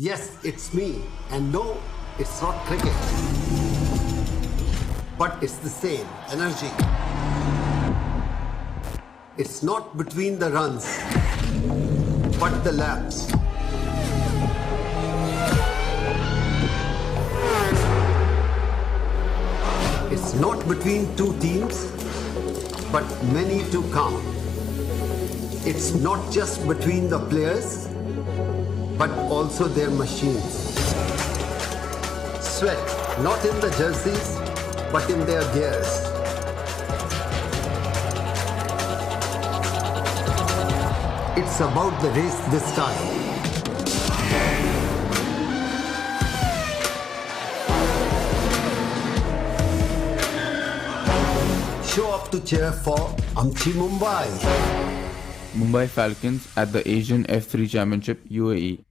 Yes, it's me. And no, it's not cricket. But it's the same energy. It's not between the runs, but the laps. It's not between two teams, but many to come. It's not just between the players, but also their machines. Sweat, not in the jerseys, but in their gears. It's about the race this time. Show up to cheer for Mumbai. Mumbai Falcons at the Asian F3 Championship UAE.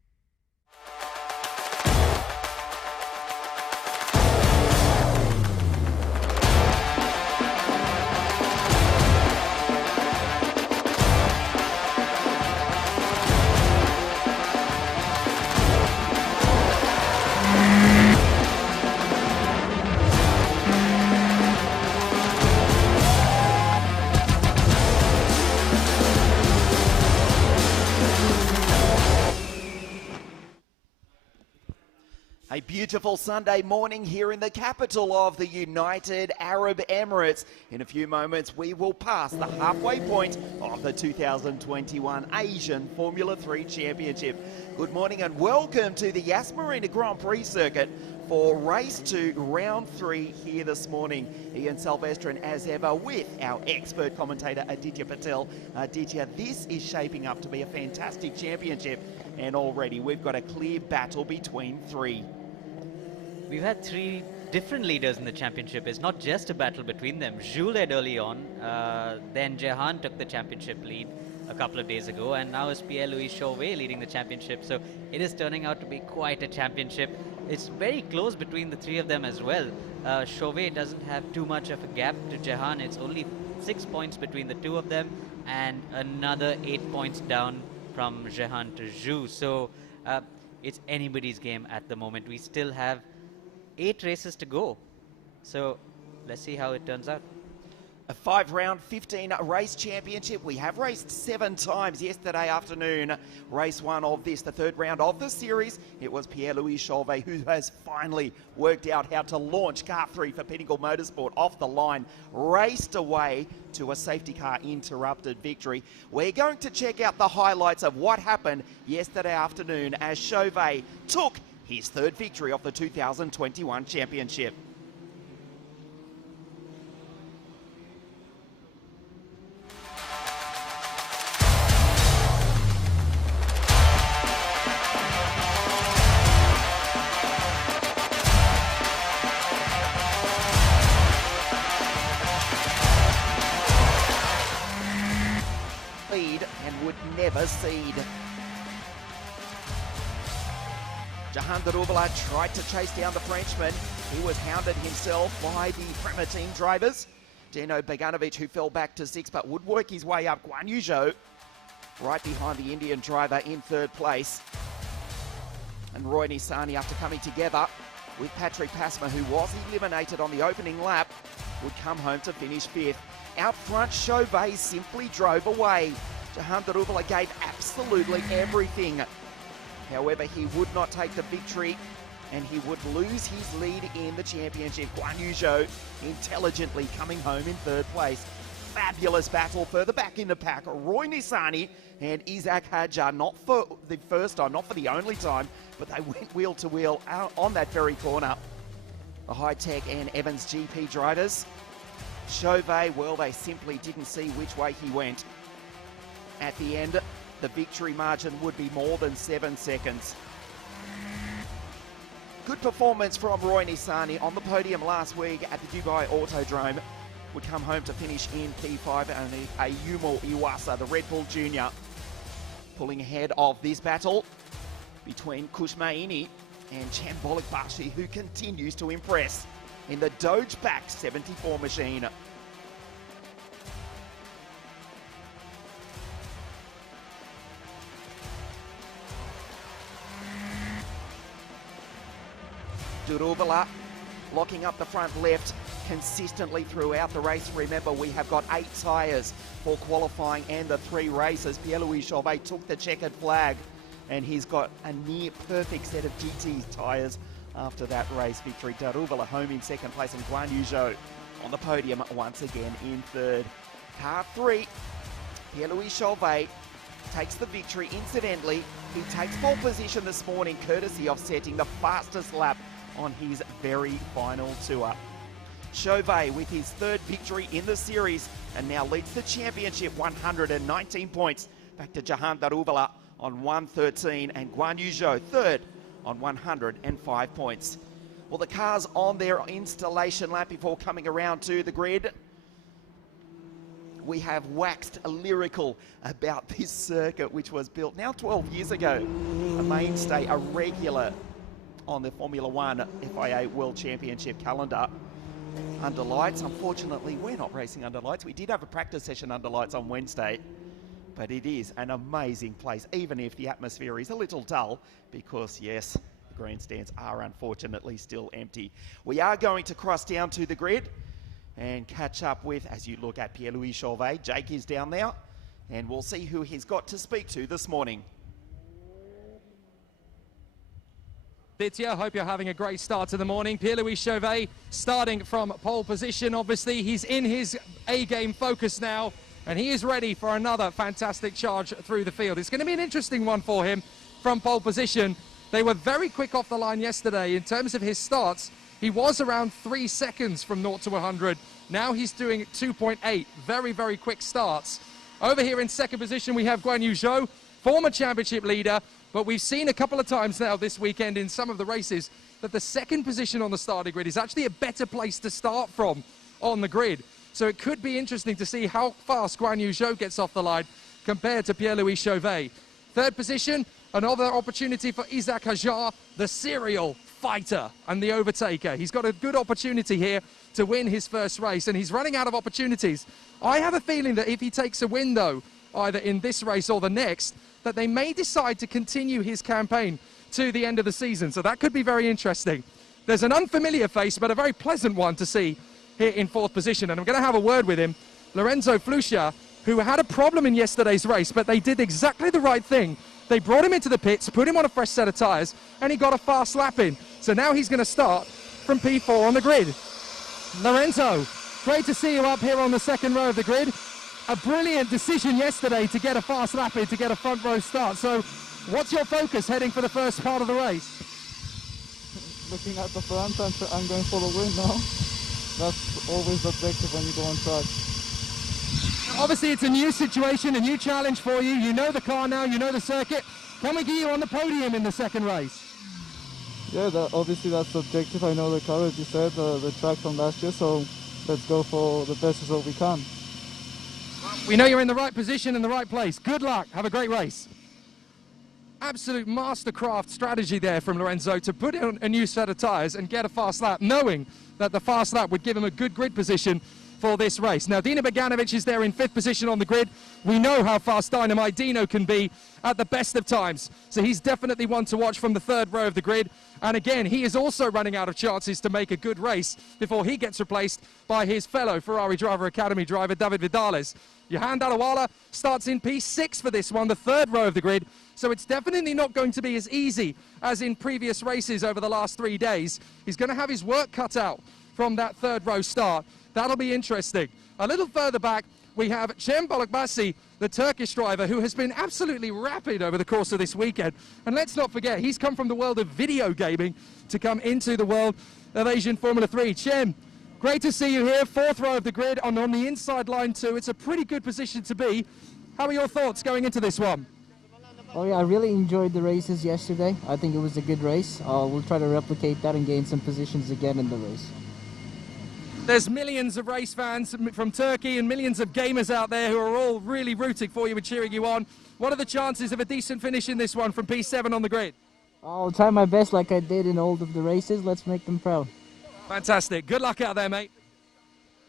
A beautiful Sunday morning here in the capital of the United Arab Emirates. In a few moments, we will pass the halfway point of the 2021 Asian Formula 3 Championship. Good morning and welcome to the Yas Marina Grand Prix circuit for race 2, round 3 here this morning. Ian Silvestrin, as ever, with our expert commentator Aditya Patel. Aditya, this is shaping up to be a fantastic championship, and already we've got a clear battle between three. We've had three different leaders in the championship. It's not just a battle between them. Zhu led early on, then Jehan took the championship lead a couple of days ago, and now it's Pierre-Louis Chauvet leading the championship. So it is turning out to be quite a championship. It's very close between the three of them as well. Chauvet doesn't have too much of a gap to Jehan. It's only 6 points between the two of them, and another 8 points down from Jehan to Zhu. So it's anybody's game at the moment. We still have 8 races to go. So let's see how it turns out. A 5-round, 15-race championship. We have raced 7 times yesterday afternoon. Race 1 of this, the 3rd round of the series. It was Pierre-Louis Chauvet who has finally worked out how to launch car 3 for Pinnacle Motorsport off the line. Raced away to a safety car interrupted victory. We're going to check out the highlights of what happened yesterday afternoon as Chauvet took his 3rd victory of the 2021 championship. Lead and would never cede. Jehan Daruvala tried to chase down the Frenchman. He was hounded himself by the Prema team drivers. Dino Beganovic, who fell back to 6th, but would work his way up. Guan Yu Zhou right behind the Indian driver in 3rd place. And Roy Nissany, after coming together with Patrick Pasma, who was eliminated on the opening lap, would come home to finish 5th. Out front, Chauvet simply drove away. Jehan Daruvala gave absolutely everything. However, he would not take the victory, and he would lose his lead in the championship. Guan Yu Zhou intelligently coming home in 3rd place. Fabulous battle further back in the pack. Roy Nissany and Isaac Hadjar, not for the first time, not for the only time, but they went wheel to wheel out on that very corner. The High-Tech and Evans GP drivers. Chauvet, well, they simply didn't see which way he went. At the end, the victory margin would be more than 7 seconds. Good performance from Roy Nissany on the podium last week at the Dubai Autodrome. Would come home to finish in P5, and Ayumu Iwasa, the Red Bull Junior, pulling ahead of this battle between Kush Maini and Chen Bologmasi, who continues to impress in the Doge-backed 74 machine. Daruvala locking up the front left consistently throughout the race. Remember, we have got 8 tyres for qualifying and the 3 races. Pierre-Louis Chauvet took the checkered flag, and he's got a near perfect set of GT tyres after that race victory. Daruvala home in second place, and Guan Yu Zhou on the podium once again in third. Car 3, Pierre-Louis Chauvet takes the victory. Incidentally, he takes pole position this morning courtesy of setting the fastest lap on his very final tour. Chauvet with his 3rd victory in the series and now leads the championship, 119 points. Back to Jehan Daruvala on 113 and Guan Yu Zhou 3rd on 105 points. Well, the cars on their installation lap before coming around to the grid. We have waxed lyrical about this circuit, which was built now 12 years ago. A mainstay, a regular on the Formula One FIA World Championship calendar. Under lights, unfortunately, we're not racing under lights. We did have a practice session under lights on Wednesday, but it is an amazing place, even if the atmosphere is a little dull, because yes, the grandstands are unfortunately still empty. We are going to cross down to the grid and catch up with, as you look at Pierre-Louis Chauvet, Jake is down there, and we'll see who he's got to speak to this morning. Ditya, hope you're having a great start to the morning. Pierre-Louis Chauvet starting from pole position. Obviously, he's in his A-game focus now, and he is ready for another fantastic charge through the field. It's going to be an interesting one for him from pole position. They were very quick off the line yesterday. In terms of his starts, he was around 3 seconds from 0 to 100. Now he's doing 2.8. Very, very quick starts. Over here in second position, we have Guan Yu Zhou, former championship leader. But we've seen a couple of times now this weekend in some of the races that the second position on the starting grid is actually a better place to start from on the grid. So it could be interesting to see how fast Guan Yu Zhou gets off the line compared to Pierre-Louis Chauvet. Third position, another opportunity for Isaac Hajar, the serial fighter and the overtaker. He's got a good opportunity here to win his first race, and he's running out of opportunities. I have a feeling that if he takes a win, though, either in this race or the next, that they may decide to continue his campaign to the end of the season. So that could be very interesting. There's an unfamiliar face, but a very pleasant one to see here in 4th position. And I'm going to have a word with him. Lorenzo Flusha, who had a problem in yesterday's race, but they did exactly the right thing. They brought him into the pits, put him on a fresh set of tyres, and he got a fast lap in. So now he's going to start from P4 on the grid. Lorenzo, great to see you up here on the 2nd row of the grid. A brilliant decision yesterday to get a fast lap in, to get a front row start. So what's your focus heading for the first part of the race? Looking at the front, I'm going for the win now. That's always the objective when you go on track. Obviously it's a new situation, a new challenge for you. You know the car now, you know the circuit. Can we get you on the podium in the 2nd race? Yeah, obviously that's the objective. I know the car, as you said, the track from last year, so let's go for the best result we can. We know you're in the right position in the right place. Good luck. Have a great race. Absolute mastercraft strategy there from Lorenzo to put in a new set of tyres and get a fast lap, knowing that the fast lap would give him a good grid position for this race. Now, Dino Beganovic is there in 5th position on the grid. We know how fast Dynamite Dino can be at the best of times. So he's definitely one to watch from the 3rd row of the grid. And again, he is also running out of chances to make a good race before he gets replaced by his fellow Ferrari Driver Academy driver, David Vidales. Jehan Daruvala starts in P6 for this one, the 3rd row of the grid. So it's definitely not going to be as easy as in previous races over the last 3 days. He's going to have his work cut out from that 3rd row start. That'll be interesting. A little further back, we have Chen Bologmasi, the Turkish driver, who has been absolutely rapid over the course of this weekend. And let's not forget, he's come from the world of video gaming to come into the world of Asian Formula 3. Chen, great to see you here, 4th row of the grid and on the inside line too. It's a pretty good position to be. How are your thoughts going into this one? Oh yeah, I really enjoyed the races yesterday. I think it was a good race. We'll try to replicate that and gain some positions again in the race. There's millions of race fans from Turkey and millions of gamers out there who are all really rooting for you and cheering you on. What are the chances of a decent finish in this one from P7 on the grid? I'll try my best like I did in all of the races. Let's make them proud. Fantastic. Good luck out there, mate.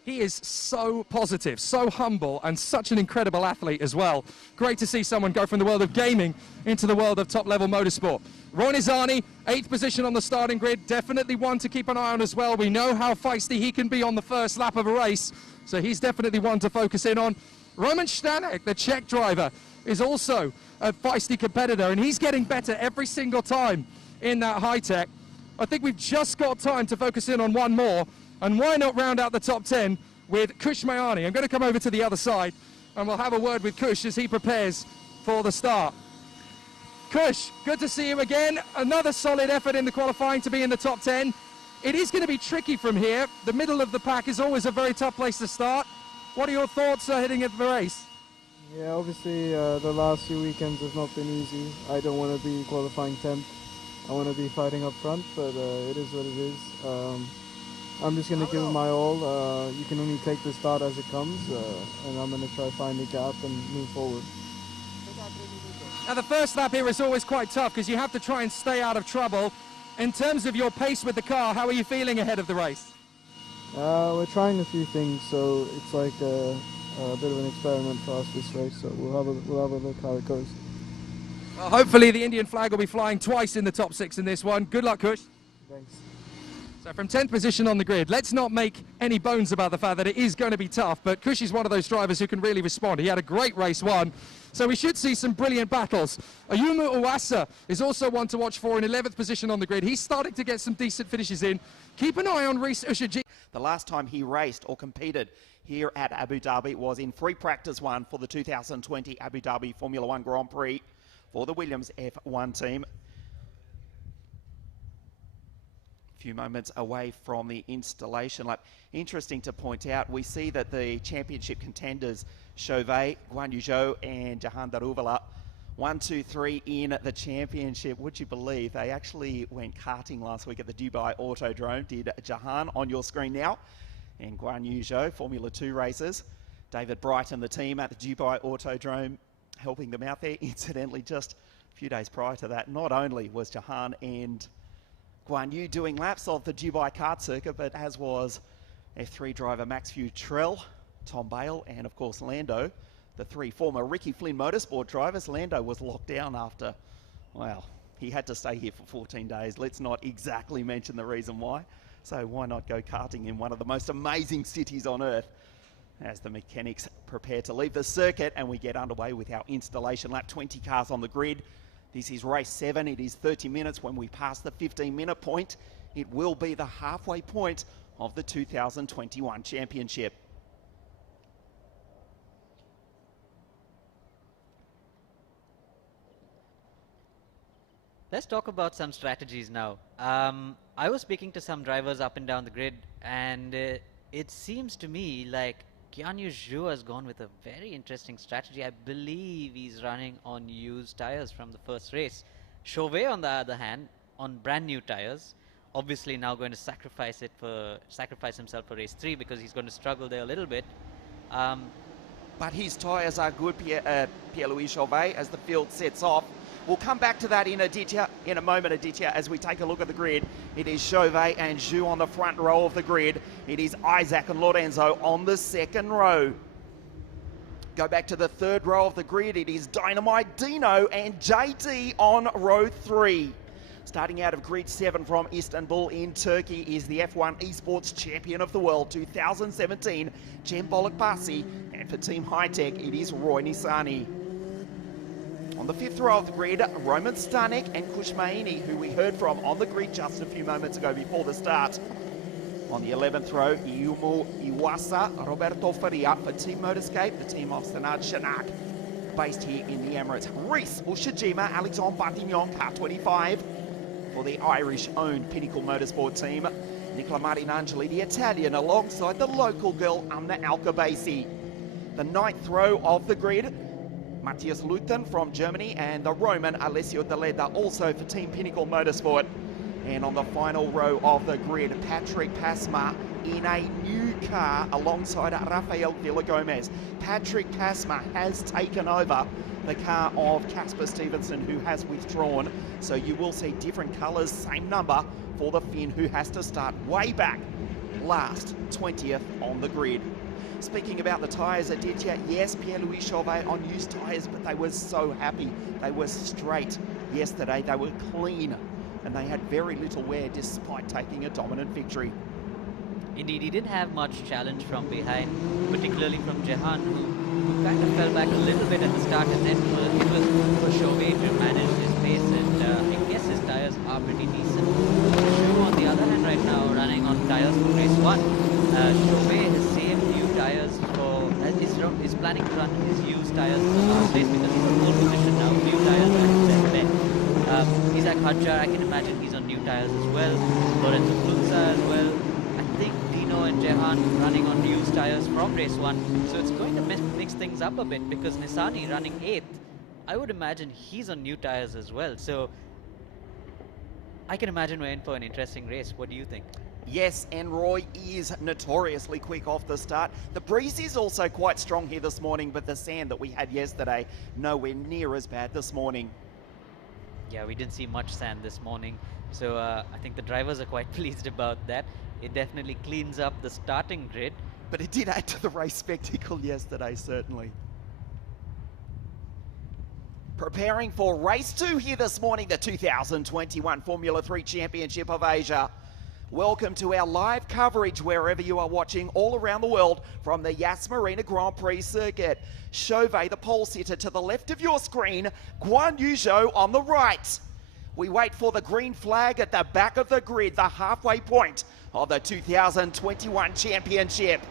He is so positive, so humble, and such an incredible athlete as well. Great to see someone go from the world of gaming into the world of top-level motorsport. Roy Nizani, 8th position on the starting grid, definitely one to keep an eye on as well. We know how feisty he can be on the first lap of a race, so he's definitely one to focus in on. Roman Stanek, the Czech driver, is also a feisty competitor, and he's getting better every single time in that high-tech. I think we've just got time to focus in on one more, and why not round out the top 10 with Kush Maini. I'm going to come over to the other side, and we'll have a word with Kush as he prepares for the start. Kush, good to see you again. Another solid effort in the qualifying to be in the top 10. It is going to be tricky from here. The middle of the pack is always a very tough place to start. What are your thoughts heading into the race? Yeah, obviously the last few weekends have not been easy. I don't want to be qualifying 10th. I want to be fighting up front, but it is what it is. I'm just going to give it my all. You can only take the start as it comes, and I'm going to try find a gap and move forward. Now the first lap here is always quite tough because you have to try and stay out of trouble. In terms of your pace with the car, how are you feeling ahead of the race? We're trying a few things, so it's like a bit of an experiment for us this race, so we'll have a look how it goes. Well, hopefully the Indian flag will be flying twice in the top 6 in this one. Good luck, Kush. Thanks. So from 10th position on the grid, let's not make any bones about the fact that it is going to be tough, but Kush is one of those drivers who can really respond. He had a great race one, so we should see some brilliant battles. Ayumu Uwasa is also one to watch for in 11th position on the grid. He's starting to get some decent finishes in. Keep an eye on Reese Ushaji. The last time he raced or competed here at Abu Dhabi was in free practice one for the 2020 Abu Dhabi Formula One Grand Prix for the Williams F1 team. A few moments away from the installation lap. Interesting to point out, we see that the championship contenders, Chauvet, Guan Yu Zhou and Jehan Daruvala, 1, 2, 3 in the championship. Would you believe they actually went karting last week at the Dubai Autodrome, did Jehan on your screen now, and Guan Yu Zhou, Formula 2 races. David Bright and the team at the Dubai Autodrome helping them out there. Incidentally, just a few days prior to that, not only was Jehan and Guan Yu doing laps of the Dubai kart circuit, but as was F3 driver Max Futrell, Tom Bale, and of course Lando, the 3 former Ricky Flynn Motorsport drivers. Lando was locked down after, well, he had to stay here for 14 days. Let's not exactly mention the reason why. So why not go karting in one of the most amazing cities on earth as the mechanics prepare to leave the circuit and we get underway with our installation lap. 20 cars on the grid. This is race 7. It is 30 minutes. When we pass the 15-minute point, it will be the halfway point of the 2021 championship. Let's talk about some strategies now. I was speaking to some drivers up and down the grid, and it seems to me like Guan Yu Zhou has gone with a very interesting strategy. I believe he's running on used tires from the first race. Chauvet, on the other hand, on brand new tires. Obviously now going to sacrifice himself for race 3 because he's going to struggle there a little bit. But his tyres are good, Pierre-Louis Chauvet, as the field sets off. We'll come back to that in a moment, Aditya, as we take a look at the grid. It is Chauvet and Zhou on the front row of the grid. It is Isaac and Lorenzo on the second row. Go back to the third row of the grid. It is Dynamite Dino and JD on row 3. Starting out of grid 7 from Istanbul in Turkey is the F1 Esports Champion of the World 2017, Chen Bologmasi. And for Team High-Tech, it is Roy Nizani. On the 5th row of the grid, Roman Stanek and Kush Maini, who we heard from on the grid just a few moments ago before the start. On the 11th row, Ayumu Uwasa, Roberto Faria for Team Motorscape, the team of Sanad Shanak, based here in the Emirates. Reese Ushajima, Alexandre Bartignon, car 25 for the Irish-owned Pinnacle Motorsport team. Nicola Marinangeli, the Italian, alongside the local girl, Amna Alcabasi. The 9th row of the grid, Matthias Luthen from Germany and the Roman Alessio Deleda, also for Team Pinnacle Motorsport. And on the final row of the grid, Patrick Pasma in a new car alongside Rafael Villagomez. Patrick Pasma has taken over the car of Casper Stevenson, who has withdrawn. So you will see different colours, same number for the Finn, who has to start way back last 20th on the grid. Speaking about the tyres, Aditya, yes, Pierre-Louis Chauvet on used tyres, but they were so happy. They were straight yesterday, they were clean, and they had very little wear despite taking a dominant victory. Indeed, he didn't have much challenge from behind, particularly from Jehan, who kind of fell back a little bit at the start, and then it was for Chauvet to manage his pace, and I guess his tyres are pretty decent. Shu, on the other hand, right now, running on tyres for race 1. Chauvet has saved new tyres for, is planning to run his used tyres in the last race because he's in pole position now, new tyres are there. Isaac Hadjar, I can imagine he's on new tyres as well. Lorenzo Flunza as well. I think Dino and Jehan running on used tyres from race 1. So it's going to mix things up a bit because Nissani running 8th, I would imagine he's on new tyres as well. So I can imagine we're in for an interesting race. What do you think? Yes, and Roy is notoriously quick off the start. The breeze is also quite strong here this morning, but the sand that we had yesterday, nowhere near as bad this morning. Yeah, we didn't see much sand this morning, so I think the drivers are quite pleased about that. It definitely cleans up the starting grid. But it did add to the race spectacle yesterday, certainly. Preparing for race 2 here this morning, the 2021 Formula 3 Championship of Asia. Welcome to our live coverage wherever you are watching all around the world from the Yas Marina Grand Prix circuit. Chauvet, the pole sitter, to the left of your screen, Guan Yu Zhou on the right. We wait for the green flag at the back of the grid, the halfway point of the 2021 championship.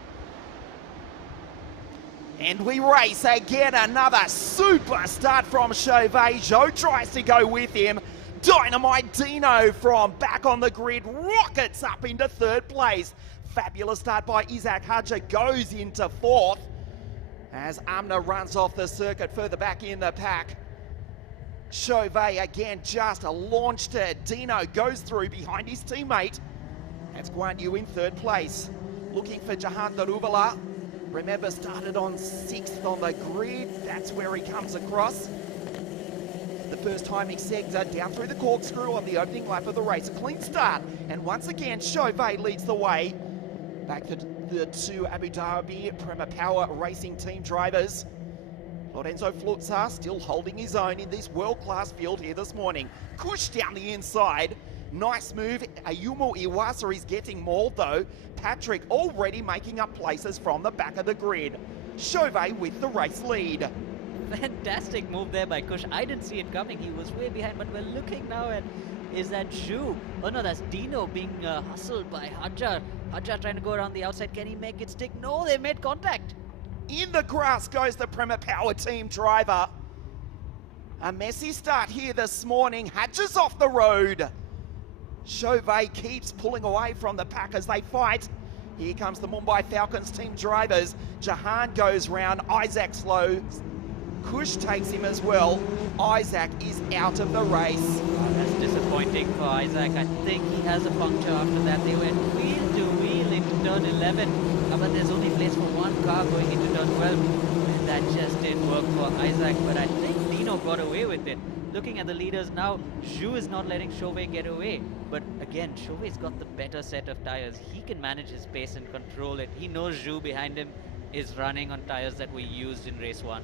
And we race again, another super start from Chauvet. Zhou tries to go with him. Dynamite Dino from back on the grid rockets up into 3rd place. Fabulous start by Isaac Hadjar, goes into 4th as Amna runs off the circuit further back in the pack. Chauvet again just launched it. Dino goes through behind his teammate. That's Guan Yu in 3rd place. Looking for Jehan Daruvala. Remember, started on 6th on the grid. That's where he comes across. The first time he segs down through the corkscrew on the opening lap of the race. A clean start, and once again Chauvet leads the way. Back to the 2 Abu Dhabi Prema Power Racing Team drivers. Lorenzo Flunza still holding his own in this world-class field here this morning. Kush down the inside. Nice move. Ayumu Iwasa is getting mauled though. Patrick already making up places from the back of the grid. Chauvet with the race lead. Fantastic move there by Kush. I didn't see it coming. He was way behind, but we're looking now at, is that Zhu? Oh no, that's Dino being hustled by Hadjar. Hadjar trying to go around the outside. Can he make it stick? No, they made contact. In the grass goes the Prema Power team driver. A messy start here this morning. Hadjar's off the road. Chauvet keeps pulling away from the pack as they fight. Here comes the Mumbai Falcons team drivers. Jehan goes round. Isaac slows. Kush takes him as well. Isaac is out of the race. Oh, that's disappointing for Isaac. I think he has a puncture after that. They went wheel to wheel into turn 11. But there's only place for one car going into turn 12. And that just didn't work for Isaac. But I think Dino got away with it. Looking at the leaders now, Zhu is not letting Chauvet get away. But again, Chauvet's got the better set of tires. He can manage his pace and control it. He knows Zhu behind him is running on tires that were used in race 1.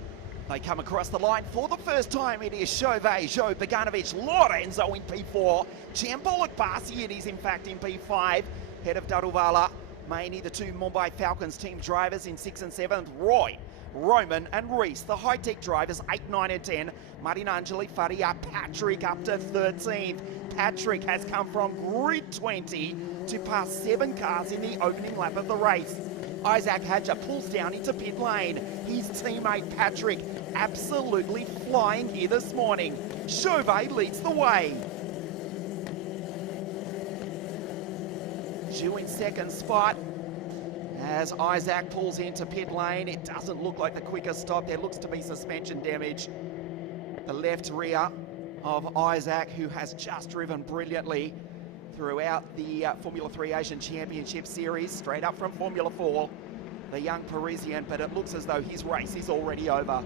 They come across the line for the first time. It is Chauvet, Zhou, Beganovic, Lorenzo in P4. Chen Bologmasi, it is in fact in P5. Head of Daruvala, Maini, the 2 Mumbai Falcons team drivers in 6th and 7th. Roy, Roman and Reese, the high-tech drivers, 8, 9 and 10. Marinangeli, Faria, Patrick up to 13th. Patrick has come from grid 20 to pass 7 cars in the opening lap of the race. Isaac Hadjar pulls down into pit lane. His teammate Patrick absolutely flying here this morning. Chauvet leads the way. Zhu in 2nd spot as Isaac pulls into pit lane. It doesn't look like the quickest stop. There looks to be suspension damage. The left rear of Isaac, who has just driven brilliantly throughout the Formula 3 Asian Championship Series, straight up from Formula 4, the young Parisian, but it looks as though his race is already over.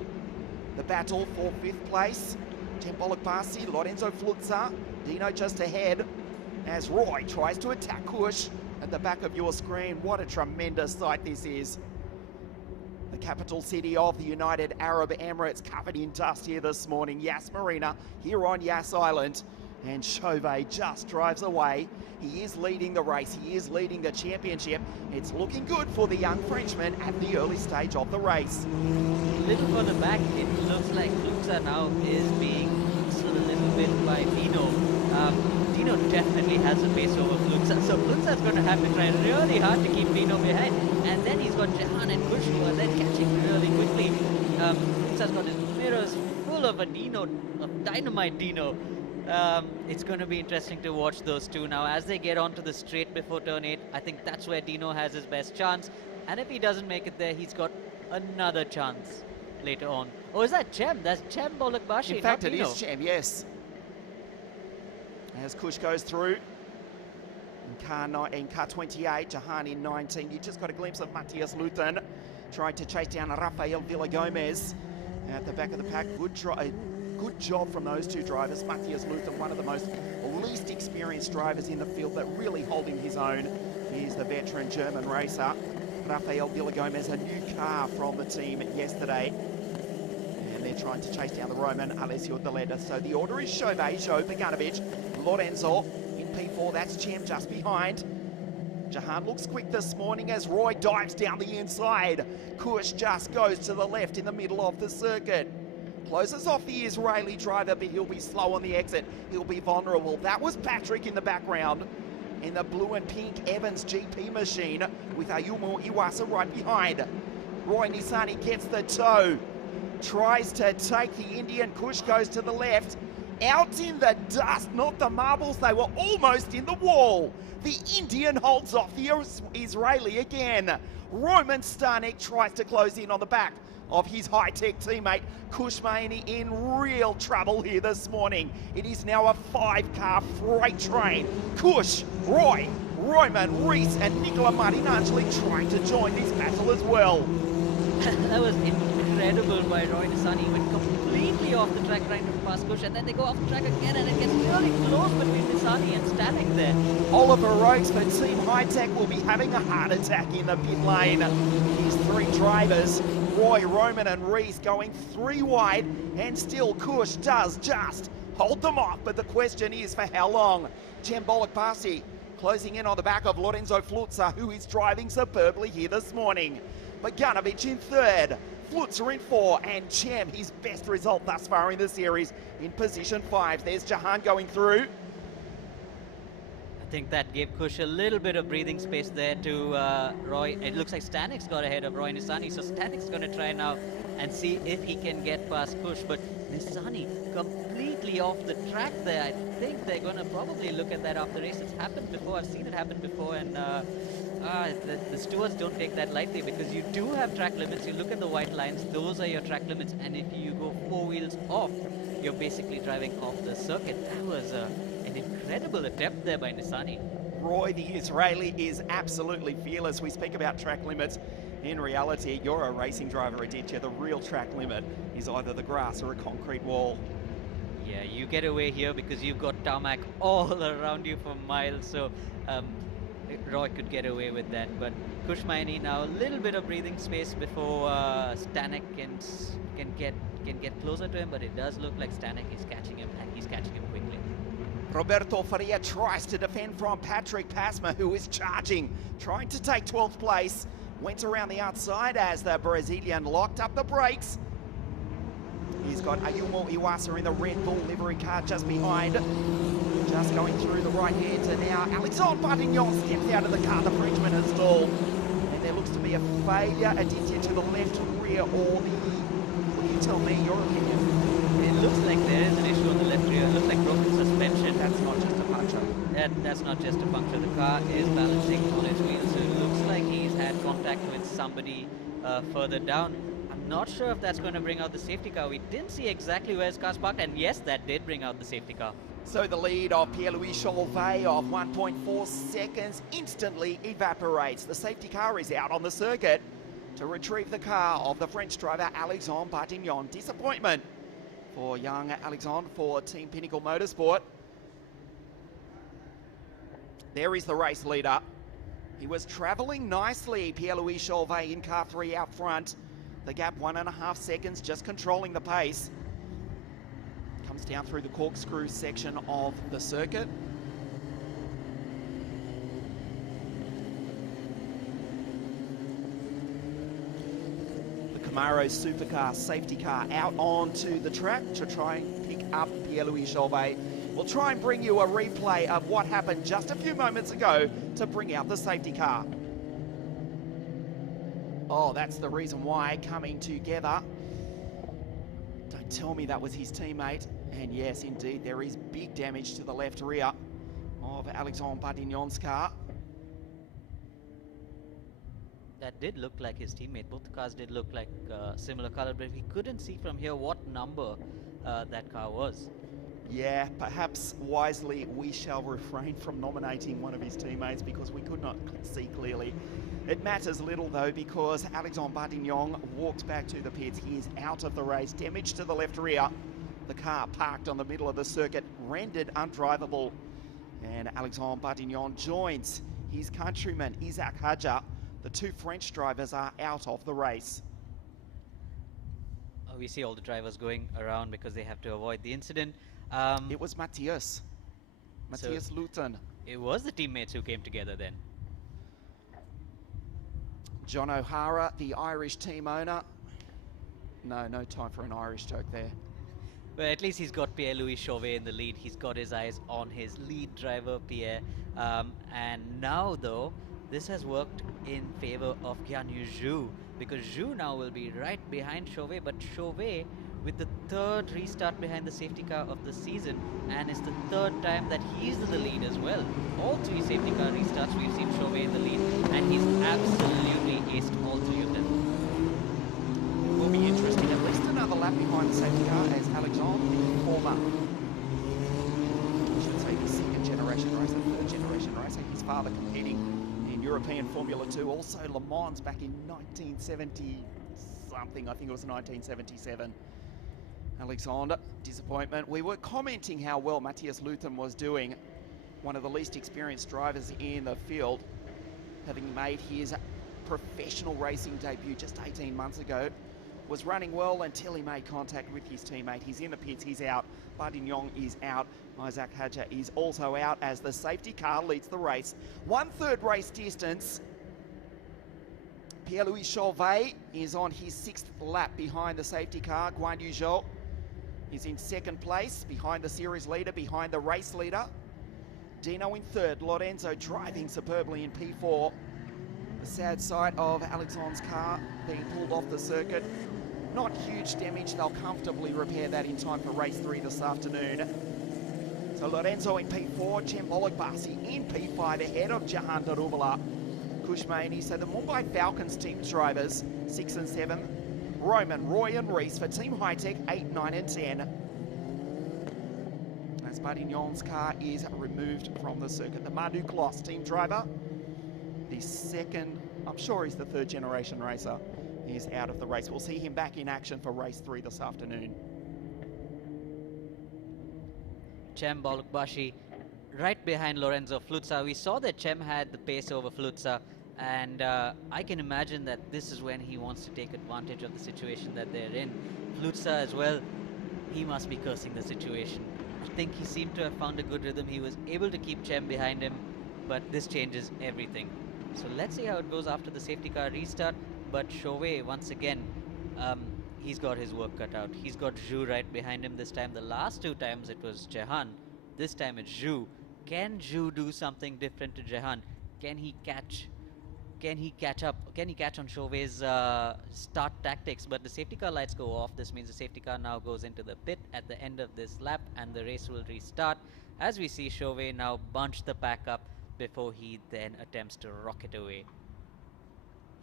The battle for 5th place, Chen Bologmasi, Lorenzo Flunza, Dino just ahead, as Roy tries to attack Kush. at the back of your screen. What a tremendous sight this is. The capital city of the United Arab Emirates covered in dust here this morning. Yas Marina here on Yas Island. And Chauvet just drives away. He is leading the race. He is leading the championship. It's looking good for the young Frenchman at the early stage of the race. A little further back, it looks like Luxa now is being sort of a little bit by Dino. Dino definitely has a pace over Luxa, so Luxa's going to have to try really hard to keep Dino behind. And then he's got Jehan and Kush who are then catching really quickly. Luxa's got his mirrors full of a Dino, of dynamite Dino. It's going to be interesting to watch those two now as they get onto the straight before turn 8. I think that's where Dino has his best chance, and if he doesn't make it there, he's got another chance later on. Oh, is that Chen? That's Chen Bologmasi. In fact, it is Chen, yes. As Kush goes through in car 28, Jehan in 19. You just got a glimpse of Matthias Luthen trying to chase down Rafael Villagomez at the back of the pack. Good job from those two drivers. Matthias Luthen, one of the least experienced drivers in the field, but really holding his own. He's the veteran German racer. Rafael Villagomez, a new car from the team yesterday. And they're trying to chase down the Roman Alessio Deleda. So the order is Chauvet, Joe Beganovic, Lorenzo in P4. That's Chen just behind. Jehan looks quick this morning as Roy dives down the inside. Kush just goes to the left in the middle of the circuit. Closes off the Israeli driver, but he'll be slow on the exit. He'll be vulnerable. That was Patrick in the background in the blue and pink Evans GP machine with Ayumu Iwasa right behind. Roy Nissany gets the toe. Tries to take the Indian. Kush goes to the left. Out in the dust, not the marbles. They were almost in the wall. The Indian holds off the Israeli again. Roman Stanek tries to close in on the back of his high-tech teammate. Kush Maini in real trouble here this morning. It is now a 5-car freight train. Kush, Roy, Roman, Reese and Nicola Marinangeli trying to join this battle as well. That was incredible by Roy Nissany. He went completely off the track trying to pass Kush, and then they go off the track again, and it gets really close between Nissany and Stanek there. Oliver Rokes for Team High-Tech will be having a heart attack in the pit lane. His 3 drivers, Roy, Roman and Reese, going 3 wide, and still Kush does just hold them off, but the question is for how long? Chen Bologmasi closing in on the back of Lorenzo Flutzer, who is driving superbly here this morning. Beganovic in 3rd, Flutzer in 4, and Chen, his best result thus far in the series, in position 5. There's Jehan going through. I think that gave Kush a little bit of breathing space there to Roy. It looks like Stanek's got ahead of Roy Nissany, so Stanek's going to try now and see if he can get past Kush, but Nissany completely off the track there. I think they're going to probably look at that after race. It's happened before. I've seen it happen before, and the stewards don't take that lightly, because you do have track limits. You look at the white lines, those are your track limits, and if you go 4 wheels off, you're basically driving off the circuit. That was an incredible attempt there by Nissany. Roy, the Israeli, is absolutely fearless. We speak about track limits. In reality, you're a racing driver, Aditya. The real track limit is either the grass or a concrete wall. Yeah, you get away here because you've got tarmac all around you for miles, so Roy could get away with that. But Kush Maini now a little bit of breathing space before Stanek can get closer to him, but it does look like Stanek is catching him, and he's catching him quickly. Roberto Faria tries to defend from Patrick Pasma, who is charging, trying to take 12th place. Went around the outside as the Brazilian locked up the brakes. He's got Ayumu Iwasa in the Red Bull livery car just behind. Just going through the right hand, and now Alexandre Bartignon steps out of the car. The Frenchman has stalled. And there looks to be a failure, Aditya, to the left rear, or the... What do you tell me, your opinion? It looks like there is an issue on the left rear. It looks like broken suspension. That's not just a puncture. That's not just a puncture. The car is balancing on its wheels, so it looks like he's had contact with somebody further down. I'm not sure if that's going to bring out the safety car. We didn't see exactly where his car's parked, and yes, that did bring out the safety car. So the lead of Pierre-Louis Chauvet of 1.4 seconds instantly evaporates. The safety car is out on the circuit to retrieve the car of the French driver Alexandre Bartignon. Disappointment for young Alexandre for Team Pinnacle Motorsport. There is the race leader. He was travelling nicely, Pierre-Louis Chauvet in car 3 out front. The gap 1.5 seconds, just controlling the pace. Comes down through the corkscrew section of the circuit. The Camaro supercar safety car out onto the track to try and pick up Pierre-Louis Chauvet. We'll try and bring you a replay of what happened just a few moments ago to bring out the safety car. Oh, that's the reason why, coming together. Don't tell me that was his teammate. And yes, indeed, there is big damage to the left rear of Alexandre Badignon's car. That did look like his teammate. Both the cars did look like similar color, but we couldn't see from here what number that car was. Yeah, perhaps wisely we shall refrain from nominating one of his teammates because we could not see clearly. It matters little though because Alexandre Badignon walks back to the pits. He is out of the race. Damage to the left rear. The car parked on the middle of the circuit, rendered undrivable. And Alexandre Badignon joins his countryman Isaac Hadja. The two French drivers are out of the race. We see all the drivers going around because they have to avoid the incident. It was Matthias Luton. It was the teammates who came together then. John O'Hara, the Irish team owner. No time for an Irish joke there. But at least he's got Pierre-Louis Chauvet in the lead. He's got his eyes on his lead driver, Pierre. And now, though, this has worked in favor of Guanyu Zhou, because Zhou now will be right behind Chauvet, but Chauvet with the third restart behind the safety car of the season, and it's the third time that he's in the lead as well. All three safety car restarts, we've seen Chauvet in the lead, and he's absolutely aced all three of them. It will be interesting. At least another lap behind the safety car as Alexandre, the former, I should say the second generation racer, third generation racer, his father competing in European Formula 2, also Le Mans back in 1970 something, I think it was 1977. Alexander, disappointment. We were commenting how well Matthias Luton was doing, one of the least experienced drivers in the field, having made his professional racing debut just 18 months ago. Was running well until he made contact with his teammate. He's in the pits, he's out. Badignon is out. Isaac Hadja is also out as the safety car leads the race. 1/3 race distance. Pierre-Louis Chauvet is on his 6th lap behind the safety car. Guanyu Zhou is in 2nd place, behind the series leader, behind the race leader. Dino in 3rd, Lorenzo driving superbly in P4. The sad sight of Alexandre's car being pulled off the circuit. Not huge damage, they'll comfortably repair that in time for race 3 this afternoon. So Lorenzo in P4, Chen Bologmasi in P5 ahead of Jehan Daruvala. Kush Maini, so the Mumbai Falcons team drivers, 6 and 7. Roman, Roy and Reese for Team High-Tech, 8, 9 and 10. As Badignon's car is removed from the circuit. The Manu Kloss team driver, the second, I'm sure he's the 3rd generation racer, is out of the race. We'll see him back in action for race 3 this afternoon. Chen Bologmasi right behind Lorenzo Flutza. We saw that Chem had the pace over Flutza, and I can imagine that this is when he wants to take advantage of the situation that they're in. Flutza as well, he must be cursing the situation. I think he seemed to have found a good rhythm. He was able to keep Chem behind him, but this changes everything. So let's see how it goes after the safety car restart. But Chauvet, once again, he's got his work cut out. He's got Zhou right behind him this time. The last 2 times it was Jehan. This time it's Zhou. Can Zhou do something different to Jehan? Can he catch up? Can he catch on Chauvet's start tactics? But the safety car lights go off. This means the safety car now goes into the pit at the end of this lap, and the race will restart. As we see Chauvet now bunch the pack up before he then attempts to rocket away.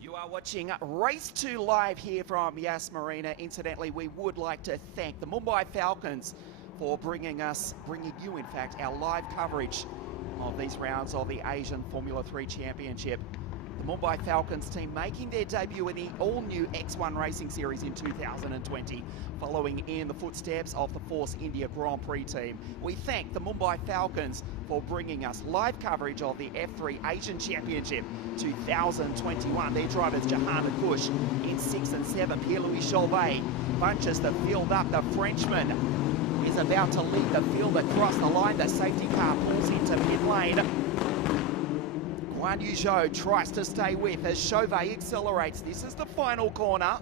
You are watching Race 2 live here from Yas Marina. Incidentally, we would like to thank the Mumbai Falcons for bringing you, in fact, our live coverage of these rounds of the Asian Formula 3 Championship. The Mumbai Falcons team making their debut in the all-new X1 Racing Series in 2020, following in the footsteps of the Force India Grand Prix team. We thank the Mumbai Falcons for bringing us live coverage of the F3 Asian Championship 2021. Their drivers Jehan and Kush in 6 and 7. Pierre-Louis Chauvet bunches the field up. The Frenchman is about to lead the field across the line. The safety car pulls into pit lane. Guan Yu Zhou tries to stay with as Chauvet accelerates. This is the final corner.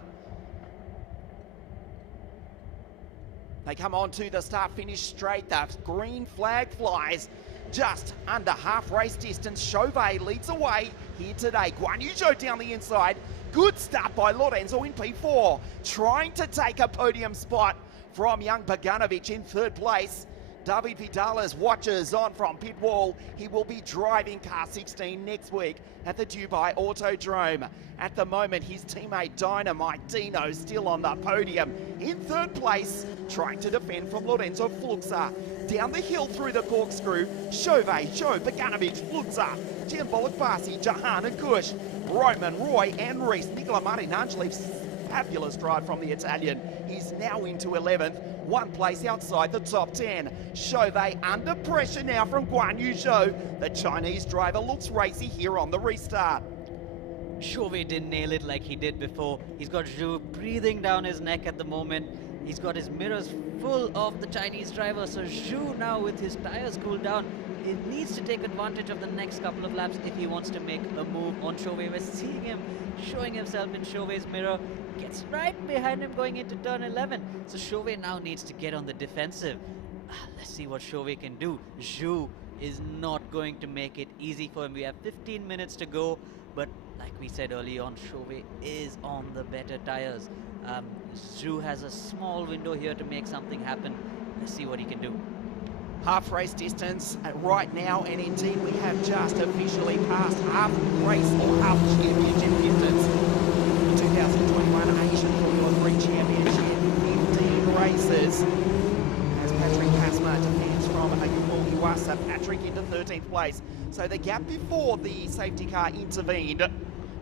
They come on to the start-finish straight. The green flag flies just under half race distance. Chauvet leads away here today. Guan Yu Zhou down the inside. Good start by Lorenzo in P4. Trying to take a podium spot from young Bogdanovic in third place. David Vidales watches on from pit wall. He will be driving car 16 next week at the Dubai Autodrome. At the moment, his teammate Dynamite Dino still on the podium. In third place, trying to defend from Lorenzo Fluxa. Down the hill through the corkscrew, Chauvet, Zhou, Bogdanovic, Fluxa, Chen Bologmasi, Jehan and Kush, Roman, Roy and Reese, Nicola Marinangeli. Fabulous drive from the Italian. He's now into 11th, one place outside the top 10. Chauvet under pressure now from Guan Yu Zhou. The Chinese driver looks racy here on the restart. Chauvet didn't nail it like he did before. He's got Zhou breathing down his neck at the moment. He's got his mirrors full of the Chinese driver. So Zhou now, with his tires cooled down, he needs to take advantage of the next couple of laps if he wants to make a move on Chauvet. We're seeing him showing himself in Chauvet's mirror. Gets right behind him going into turn 11. So Chauvet now needs to get on the defensive. Let's see what Chauvet can do. Zhou is not going to make it easy for him. We have 15 minutes to go, but like we said early on, Chauvet is on the better tires. Zhou has a small window here to make something happen. Let's see what he can do. Half race distance right now, and indeed we have just officially passed half race or half championship distance. 2021 Asian Formula 3 Championship, 15 races. As Patrick Pasma defends from Ayumu Iwasa, Patrick into 13th place. So the gap before the safety car intervened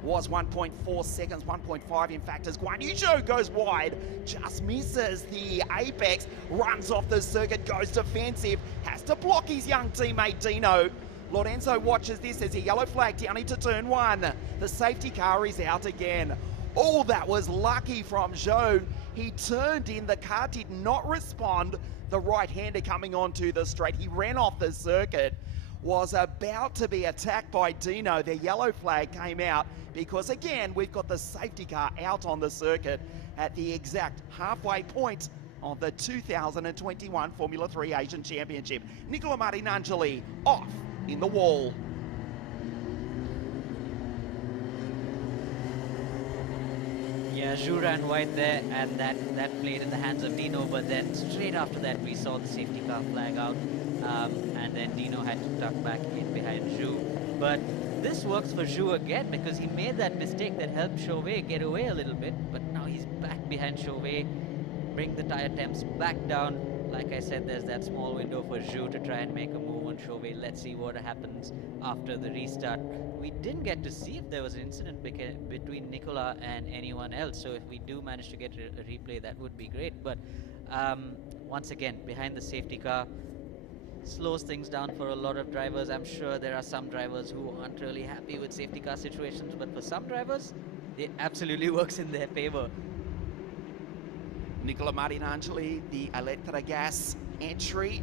was 1.4 seconds, 1.5 in fact, as Guan Yu Zhou goes wide, just misses the apex, runs off the circuit, goes defensive, has to block his young teammate Dino. Lorenzo watches this as a yellow flag down into turn 1. The safety car is out again. Oh, that was lucky from Zhou. He turned in, the car did not respond. The right-hander coming onto the straight, he ran off the circuit, was about to be attacked by Dino. The yellow flag came out because, again, we've got the safety car out on the circuit at the exact halfway point of the 2021 Formula 3 Asian Championship. Nicola Marinangeli off in the wall. Yeah, Zhou ran wide there, and that played in the hands of Dino, but then straight after that we saw the safety car flag out, and then Dino had to tuck back in behind Zhou. But this works for Zhou again, because he made that mistake that helped Chauvet get away a little bit, but now he's back behind Chauvet, bring the tire temps back down. Like I said, there's that small window for Zhou to try and make a move on Chauvet. Let's see what happens after the restart. We didn't get to see if there was an incident between Nicola and anyone else, so if we do manage to get a replay, that would be great. But once again, behind the safety car, slows things down for a lot of drivers. I'm sure there are some drivers who aren't really happy with safety car situations, but for some drivers, it absolutely works in their favor. Nicola Marinangeli, the Elettra Gas entry,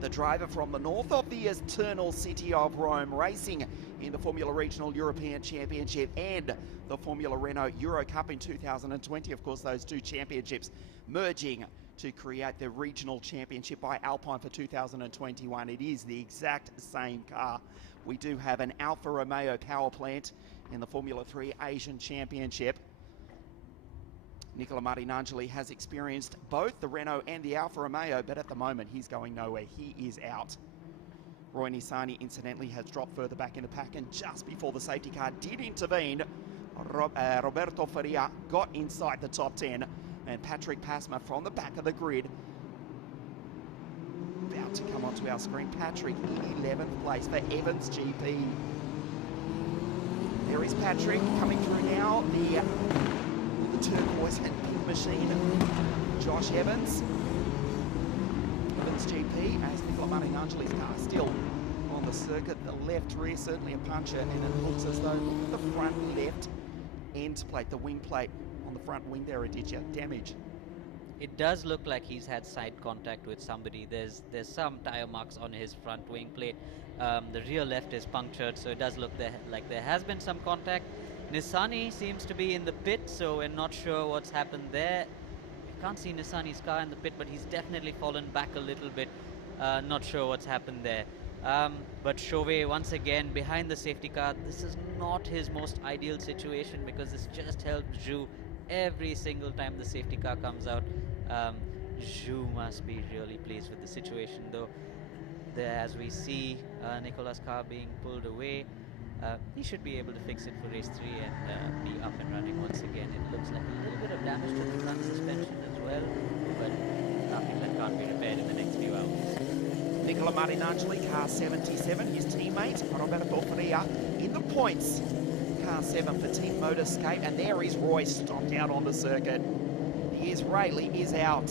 the driver from the north of the eternal city of Rome, racing in the Formula Regional European Championship and the Formula Renault Euro Cup in 2020. Of course, those two championships merging to create the Regional Championship by Alpine for 2021. It is the exact same car. We do have an Alfa Romeo power plant in the Formula 3 Asian Championship. Nicola Marinangeli has experienced both the Renault and the Alfa Romeo, but at the moment he's going nowhere. He is out. Roy Nissany, incidentally, has dropped further back in the pack, and just before the safety car did intervene, Roberto Faria got inside the top 10, and Patrick Pasma from the back of the grid about to come onto our screen. Patrick in 11th place for Evans GP. There is Patrick coming through now. The turquoise and pink machine. Josh Evans GP as Nicola Marinangeli's car still on the circuit. The left rear certainly a puncher, and it looks as though the front left end plate, the wing plate on the front wing there, Aditya, damage. It does look like he's had side contact with somebody. There's some tire marks on his front wing plate. The rear left is punctured, so it does look like there has been some contact. Nissani seems to be in the pit, so we're not sure what's happened there. We can't see Nissani's car in the pit, but he's definitely fallen back a little bit. Not sure what's happened there. But Chauvet once again behind the safety car. This is not his most ideal situation because this just helps Zhu every single time the safety car comes out. Zhu must be really pleased with the situation though. There, as we see Nicola's car being pulled away, he should be able to fix it for race 3 and be up and running once again. It looks like a little bit of damage to the front suspension as well, but nothing that can't be repaired in the next few hours. Nicola Marinangeli, car 77, his teammate Roberto Freire in the points. Car 7 for Team Motorscape, and there is Roy stomped out on the circuit. The Israeli is out.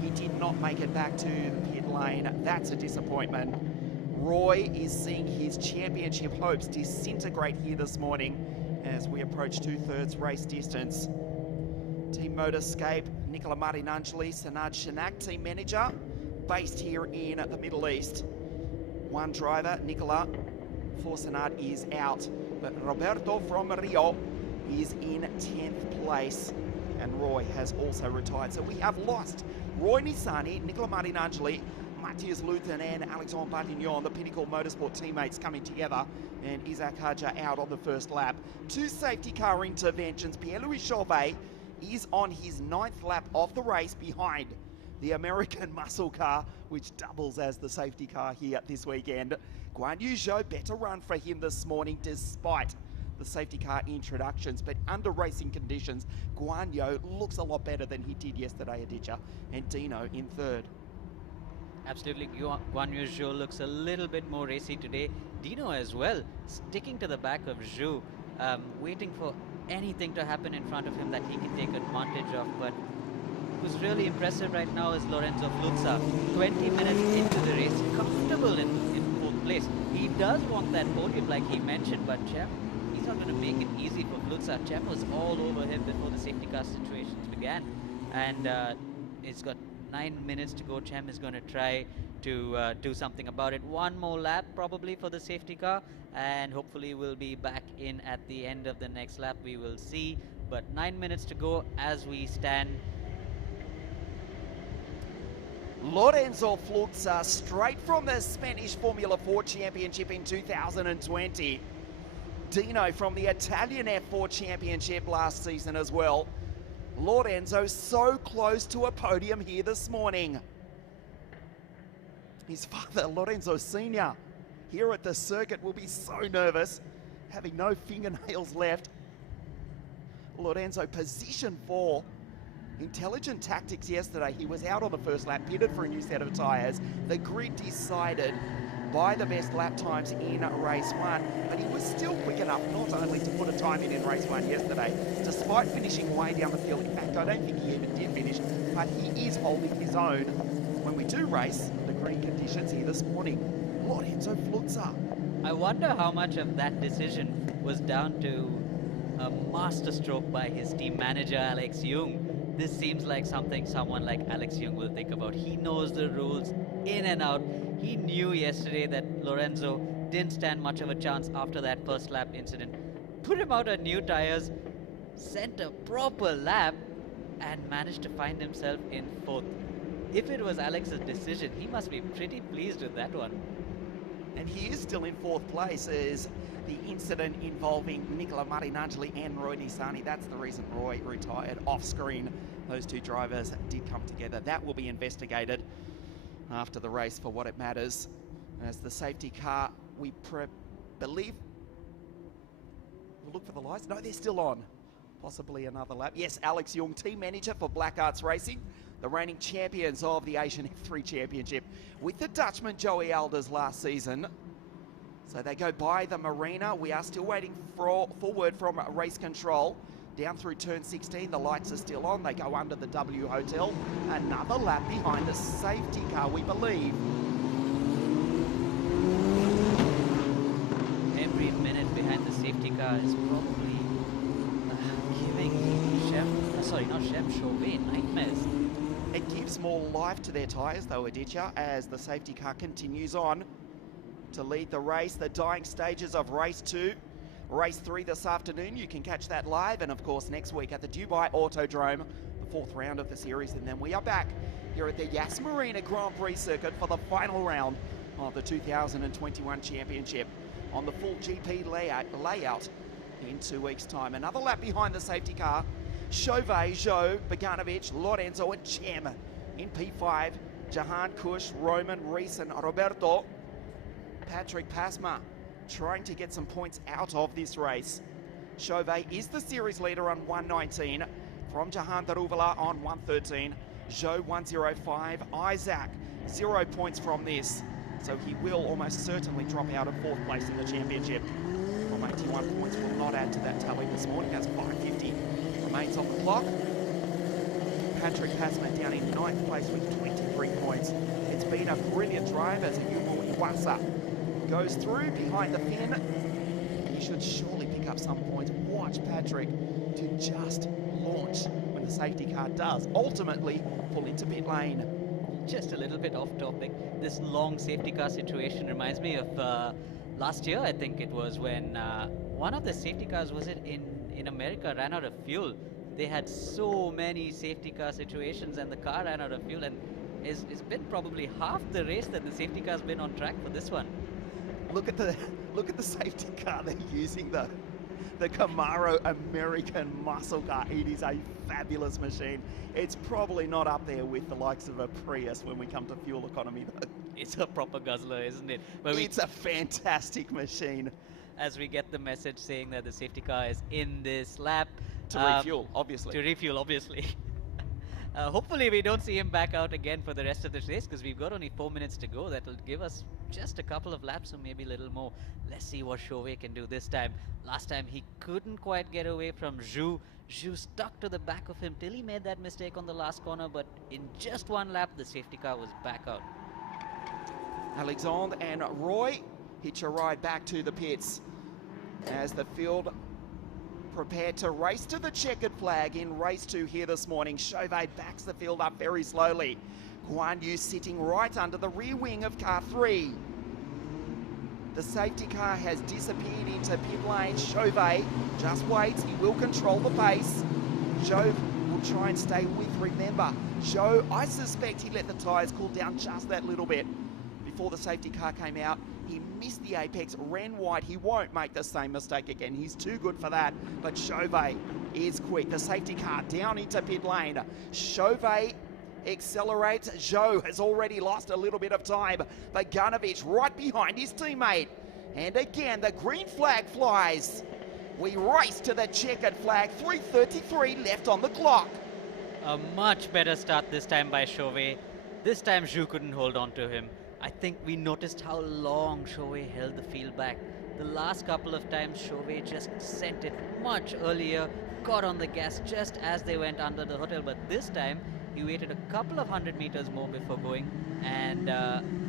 He did not make it back to the pit lane. That's a disappointment. Roy is seeing his championship hopes disintegrate here this morning as we approach 2/3 race distance. Team Motorscape, Nicola Marinangeli, Sanad Shanak, team manager, based here in the Middle East. One driver, Nicola, for Sanad, is out, but Roberto from Rio is in 10th place, and Roy has also retired. So we have lost Roy Nissani, Nicola Marinangeli, Matthias Luthen and Alexandre Batignon, the Pinnacle Motorsport teammates coming together, and Isaac Haja out on the first lap. 2 safety car interventions. Pierre-Louis Chauvet is on his 9th lap of the race behind the American muscle car, which doubles as the safety car here this weekend. Guan Yu Zhou, better run for him this morning despite the safety car introductions, but under racing conditions, Guan Yu looks a lot better than he did yesterday, Aditya, and Dino in 3rd. Absolutely, Guan Yu Zhou looks a little bit more racy today. Dino as well, sticking to the back of Zhou, waiting for anything to happen in front of him that he can take advantage of. But who's really impressive right now is Lorenzo Flutza. 20 minutes into the race, comfortable in 4th place. He does want that podium like he mentioned, but Cem, he's not going to make it easy for Flutza. Cem was all over him before the safety car situations began. And it's got 9 minutes to go. Cem is going to try to do something about it. One more lap probably for the safety car, and hopefully we'll be back in at the end of the next lap. We will see, but 9 minutes to go as we stand. Lorenzo Flutza, straight from the Spanish Formula 4 Championship in 2020. Dino from the Italian F4 Championship last season as well. Lorenzo so close to a podium here this morning. His father, Lorenzo Sr., here at the circuit will be so nervous, having no fingernails left. Lorenzo, position 4. Intelligent tactics yesterday. He was out on the first lap, pitted for a new set of tyres. The grid decided by the best lap times in race 1, but he was still quick enough not only to put a time in race 1 yesterday, despite finishing way down the field. In fact, I don't think he even did finish, but he is holding his own when we do race the green conditions here this morning. Lorenzo Flutza. I wonder how much of that decision was down to a masterstroke by his team manager, Alex Young. This seems like something someone like Alex Young will think about. He knows the rules in and out. He knew yesterday that Lorenzo didn't stand much of a chance after that first lap incident. Put him out on new tires, sent a proper lap, and managed to find himself in 4th. If it was Alex's decision, he must be pretty pleased with that one. And he is still in 4th place as the incident involving Nicola Marinangeli and Roy Nissani. That's the reason Roy retired off screen. Those 2 drivers did come together. That will be investigated after the race for what it matters. As the safety car, we believe, we'll look for the lights. No, they're still on. Possibly another lap. Yes, Alex Young, team manager for Black Arts Racing, the reigning champions of the Asian F3 Championship, with the Dutchman Joey Alders last season. So they go by the marina. We are still waiting for word from race control. Down through turn 16, the lights are still on. They go under the W Hotel. Another lap behind the safety car, we believe. Every minute behind the safety car is probably giving Chauvet nightmares. It gives more life to their tyres, though, Aditya, as the safety car continues on to lead the race. The dying stages of race 2. Race 3 this afternoon. You can catch that live, and of course next week at the Dubai Autodrome, the 4th round of the series. And then we are back here at the Yas Marina Grand Prix circuit for the final round of the 2021 championship on the full GP layout in 2 weeks' time. Another lap behind the safety car. Chauvet, Zhou, Bogdanovic, Lorenzo and Chem in P5. Jehan, Kush, Roman, Reese and Roberto. Patrick Pasma trying to get some points out of this race. Chauvet is the series leader on 119 from Jehan Daruvala on 113. Zhou 105. Isaac 0 points from this, so he will almost certainly drop out of 4th place in the championship. From 81 points will not add to that tally this morning as 550 remains on the clock. Patrick Pasman down in 9th place with 23 points. It's been a brilliant drive as Yumo Iwasa goes through behind the fin. He should surely pick up some points. Watch Patrick to just launch when the safety car does ultimately pull into pit lane. Just a little bit off topic. This long safety car situation reminds me of last year, I think it was, when one of the safety cars, was it in America, ran out of fuel. They had so many safety car situations and the car ran out of fuel, and it's been probably half the race that the safety car's been on track for this one. Look at the safety car they're using, the Camaro American muscle car. It is a fabulous machine. It's probably not up there with the likes of a Prius when we come to fuel economy, though. It's a proper guzzler, isn't it? But it's a fantastic machine. As we get the message saying that the safety car is in this lap. To refuel, obviously. To refuel, obviously. Hopefully we don't see him back out again for the rest of the race, because we've got only 4 minutes to go. That'll give us just a couple of laps or maybe a little more. Let's see what Chauvet can do this time. Last time he couldn't quite get away from Zhou. Zhou stuck to the back of him till he made that mistake on the last corner, but in just one lap the safety car was back out. Alexandre and Roy hitch a ride back to the pits as the field prepared to race to the checkered flag in race 2 here this morning. Chauvet backs the field up very slowly. Guan Yu sitting right under the rear wing of car 3. The safety car has disappeared into pit lane. Chauvet just waits. He will control the pace. Zhou will try and stay with. Remember, Zhou, I suspect he let the tyres cool down just that little bit before the safety car came out. He missed the apex, ran wide. He won't make the same mistake again. He's too good for that. But Chauvet is quick. The safety car down into pit lane. Chauvet accelerates. Zhou has already lost a little bit of time. Bogdanovic right behind his teammate. And again, the green flag flies. We race to the checkered flag. 3:33 left on the clock. A much better start this time by Chauvet. This time Zhou couldn't hold on to him. I think we noticed how long Chauvet held the field back. The last couple of times Chauvet just sent it much earlier, got on the gas just as they went under the hotel, but this time he waited a couple of 100 meters more before going, and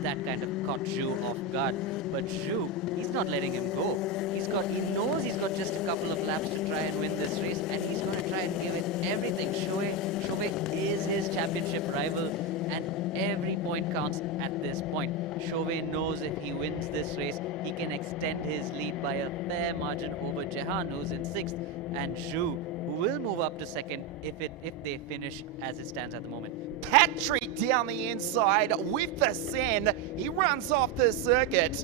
that kind of caught Zhou off guard. But Zhou, he's not letting him go. He knows he's got just a couple of laps to try and win this race, and he's going to try and give it everything. Chauvet is his championship rival, and every point counts at this point. Chauvet knows if he wins this race, he can extend his lead by a fair margin over Jehan, who's in 6th, and Zhou, who will move up to 2nd if they finish as it stands at the moment. Patrick down the inside with the Sen. He runs off the circuit,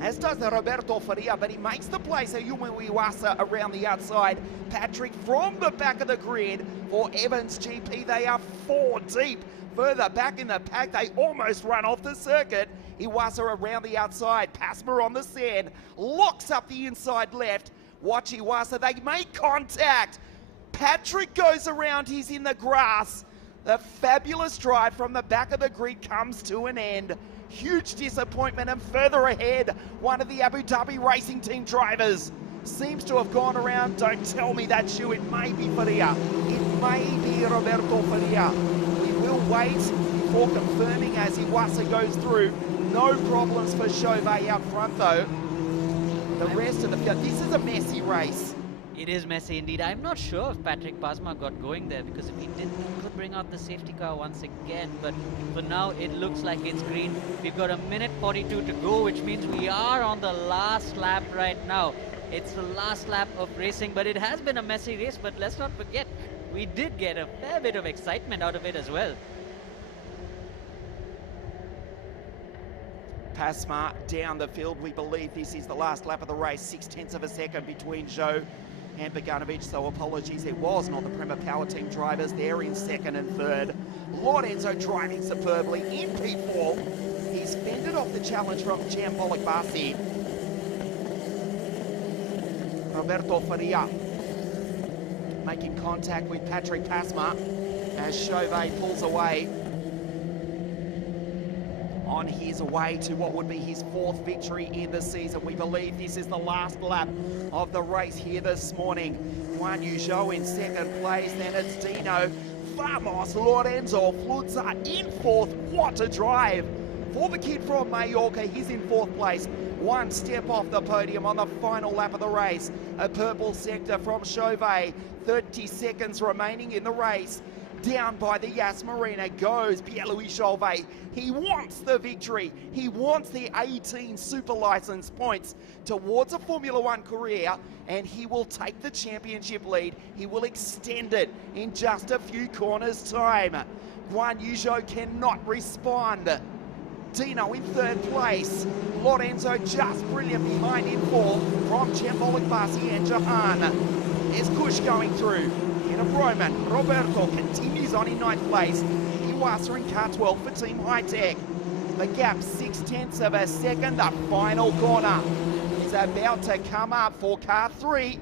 as does Roberto Faria, but he makes the place of Yumu Iwasa around the outside. Patrick from the back of the grid for Evans GP. They are 4 deep. Further back in the pack, they almost run off the circuit. Iwasa around the outside. Pasma on the Sen. Locks up the inside left. Watch Iwasa. They make contact. Patrick goes around. He's in the grass. The fabulous drive from the back of the grid comes to an end. Huge disappointment, and further ahead, one of the Abu Dhabi racing team drivers seems to have gone around. Don't tell me that's you. It may be Faria. It may be Roberto Faria. We will wait before confirming as Iwasa goes through. No problems for Chauvet out front though. The rest of the field, this is a messy race. It is messy indeed. I'm not sure if Patrick Pasma got going there, because if he didn't, he could bring out the safety car once again. But for now, it looks like it's green. We've got a minute 42 to go, which means we are on the last lap right now. It's the last lap of racing, but it has been a messy race. But let's not forget, we did get a fair bit of excitement out of it as well. Pasma down the field. We believe this is the last lap of the race. 0.6 of a second between Zhou and Beganovic, so apologies, it was not the Prema Power Team drivers. They're in second and third. Lorenzo driving superbly in P4. He's fended off the challenge from Chen Bologmasi. Roberto Faria making contact with Patrick Pasma as Chauvet pulls away on his way to what would be his 4th victory in the season. We believe this is the last lap of the race here this morning. Guan Yu Zhou in second place, then it's Dino. Vamos, Lorenzo Flutza in 4th. What a drive for the kid from Mallorca. He's in 4th place, one step off the podium on the final lap of the race. A purple sector from Chauvet, 30 seconds remaining in the race. Down by the Yas Marina goes Pierre-Louis Chauvet. He wants the victory. He wants the 18 super license points towards a Formula One career, and he will take the championship lead. He will extend it in just a few corners' time. Guan Yu Zhou cannot respond. Dino in 3rd place. Lorenzo just brilliant behind in 4th from Chen Bologmasi and Jehan. There's Kush going through. Of Roman, Roberto continues on in 9th place. Iwasa in car 12 for Team High Tech. The gap 0.6 of a second. The final corner is about to come up for car 3.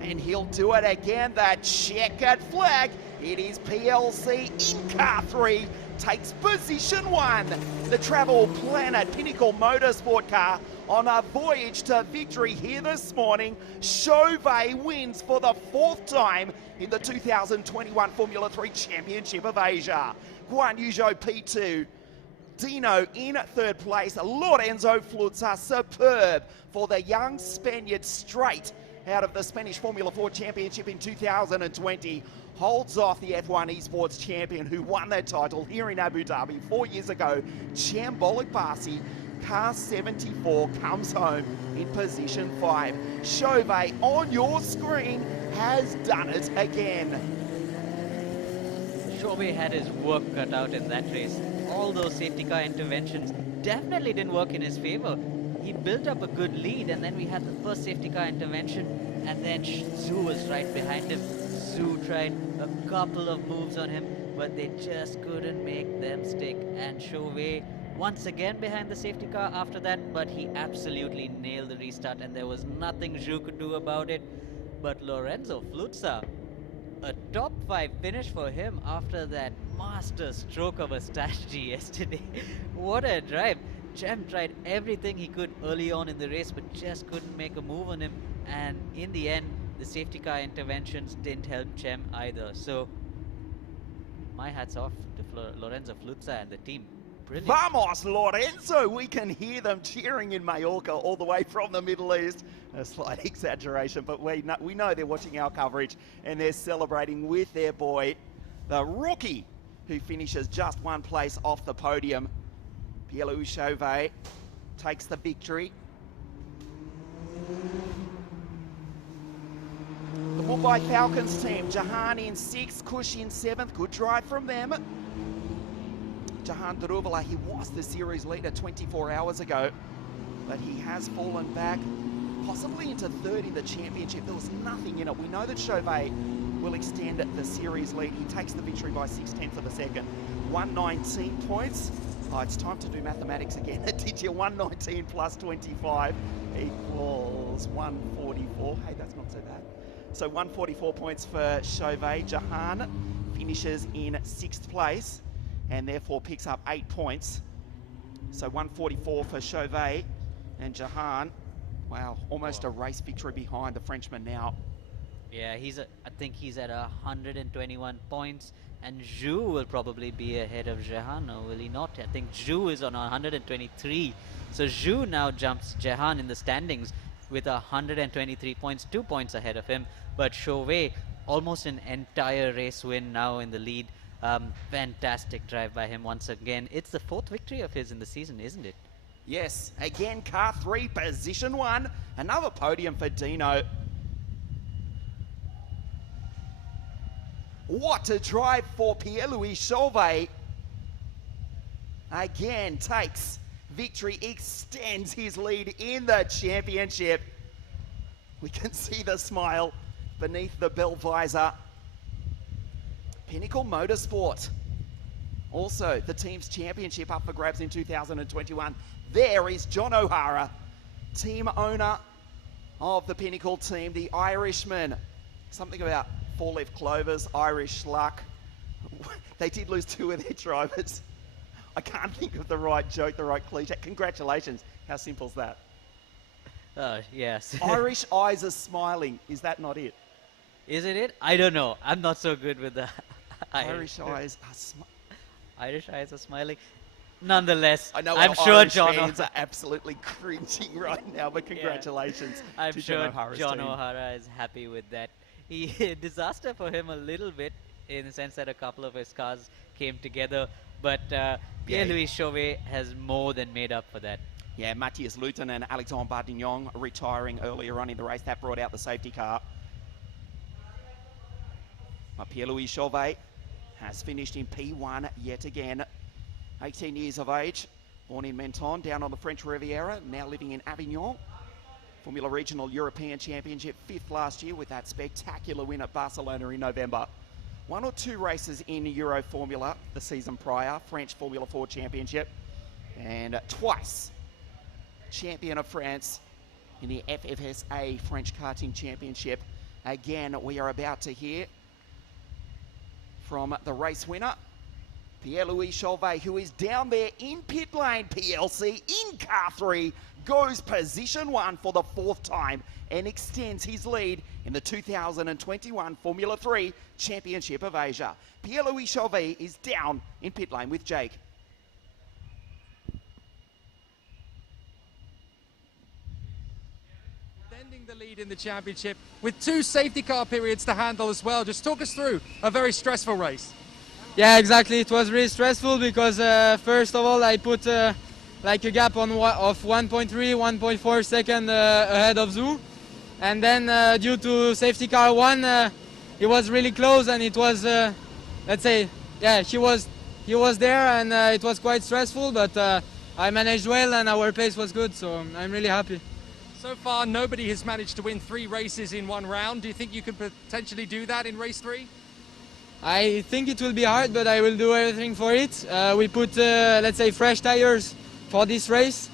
And he'll do it again. The checkered flag. It is PLC in car 3. Takes position 1. The Travel Planet Pinnacle Motorsport car on a voyage to victory here this morning. Chauvet wins for the 4th time in the 2021 Formula 3 Championship of Asia. Guan Yu Zhou P2. Dino in 3rd place. Lorenzo Flutza superb for the young Spaniard, straight out of the Spanish Formula 4 Championship in 2020. Holds off the F1 Esports champion who won that title here in Abu Dhabi 4 years ago. Chen Bologmasi, car 74, comes home in position 5. Chauvet on your screen has done it again. Chauvet had his work cut out in that race. All those safety car interventions definitely didn't work in his favor. He built up a good lead, and then we had the first safety car intervention, and then Zhu was right behind him. Zhu tried a couple of moves on him, but they just couldn't make them stick. And Chauvet once again behind the safety car after that, but he absolutely nailed the restart, and there was nothing Zhu could do about it. But Lorenzo Flutza, a top 5 finish for him after that master stroke of a strategy yesterday. What a drive. Chem tried everything he could early on in the race, but just couldn't make a move on him. And in the end, the safety car interventions didn't help Chem either. So, my hats off to Lorenzo Flutza and the team. Brilliant. Vamos, Lorenzo! We can hear them cheering in Mallorca all the way from the Middle East. A slight exaggeration, but we know they're watching our coverage and they're celebrating with their boy, the rookie, who finishes just 1 place off the podium. Pierre-Louis Chauvet takes the victory. The Mumbai Falcons team, Jehan in 6th, Kush in 7th. Good drive from them. Jehan Daruvala, he was the series leader 24 hours ago, but he has fallen back, possibly into 3rd in the championship. There was nothing in it. We know that Chauvet will extend the series lead. He takes the victory by 0.6 of a second. 119 points. Oh, it's time to do mathematics again. Did you? 119 plus 25 equals 144. Hey, that's not so bad. So 144 points for Chauvet. Jehan finishes in 6th place and therefore picks up 8 points. So 144 for Chauvet, and Jehan, wow, almost a race victory behind the Frenchman now. Yeah, I think he's at 121 points, and Zhu will probably be ahead of Jehan, or will he not? I think Zhu is on 123. So Zhu now jumps Jehan in the standings with 123 points, 2 points ahead of him. But Chauvet, almost an entire race win now in the lead. Fantastic drive by him once again. It's the 4th victory of his in the season, isn't it? Yes, again, car 3, position 1. Another podium for Dino. What a drive for Pierre-Louis Chauvet. Again, takes victory, extends his lead in the championship. We can see the smile beneath the bell visor. Pinnacle Motorsport, also the team's championship up for grabs in 2021. There is John O'Hara, team owner of the Pinnacle team, the Irishman. Something about 4-leaf clovers, Irish luck. They did lose 2 of their drivers. I can't think of the right joke, the right cliche. Congratulations. How simple is that? Yes. Irish eyes are smiling. Is that not it? Is it? I don't know. I'm not so good with the Irish eyes are smiling. Irish eyes are smiling. Nonetheless, I know I'm sure Irish John fans are absolutely cringing right now, but congratulations I'm to sure John O'Hara's John team. O'Hara is happy with that. Disaster for him a little bit, in the sense that a couple of his cars came together, but Pierre-Louis Chauvet has more than made up for that. Yeah, Matthias Luton and Alexandre Bardignon retiring earlier on in the race. That brought out the safety car. But Pierre-Louis Chauvet has finished in P1 yet again. 18 years of age, born in Menton, down on the French Riviera, now living in Avignon. Formula Regional European Championship, 5th last year with that spectacular win at Barcelona in November. 1 or 2 races in Euro Formula the season prior, French Formula 4 Championship, and twice champion of France in the FFSA French Karting Championship. Again, we are about to hear from the race winner, Pierre-Louis Chauvet, who is down there in pit lane PLC in car 3, goes position 1 for the 4th time and extends his lead in the 2021 Formula 3 Championship of Asia. Pierre-Louis Chauvet is down in pit lane with Jake. Extending the lead in the championship with 2 safety car periods to handle as well. Just talk us through a very stressful race. Yeah, exactly. It was really stressful because first of all I put like a gap of 1.3, 1.4 seconds ahead of Zhu, and then due to safety car 1, it was really close, and it was let's say, yeah, he was there, and it was quite stressful, but I managed well and our pace was good, so I'm really happy. So far, nobody has managed to win 3 races in 1 round. Do you think you could potentially do that in race 3? I think it will be hard, but I will do everything for it. We put, let's say, fresh tires for this race,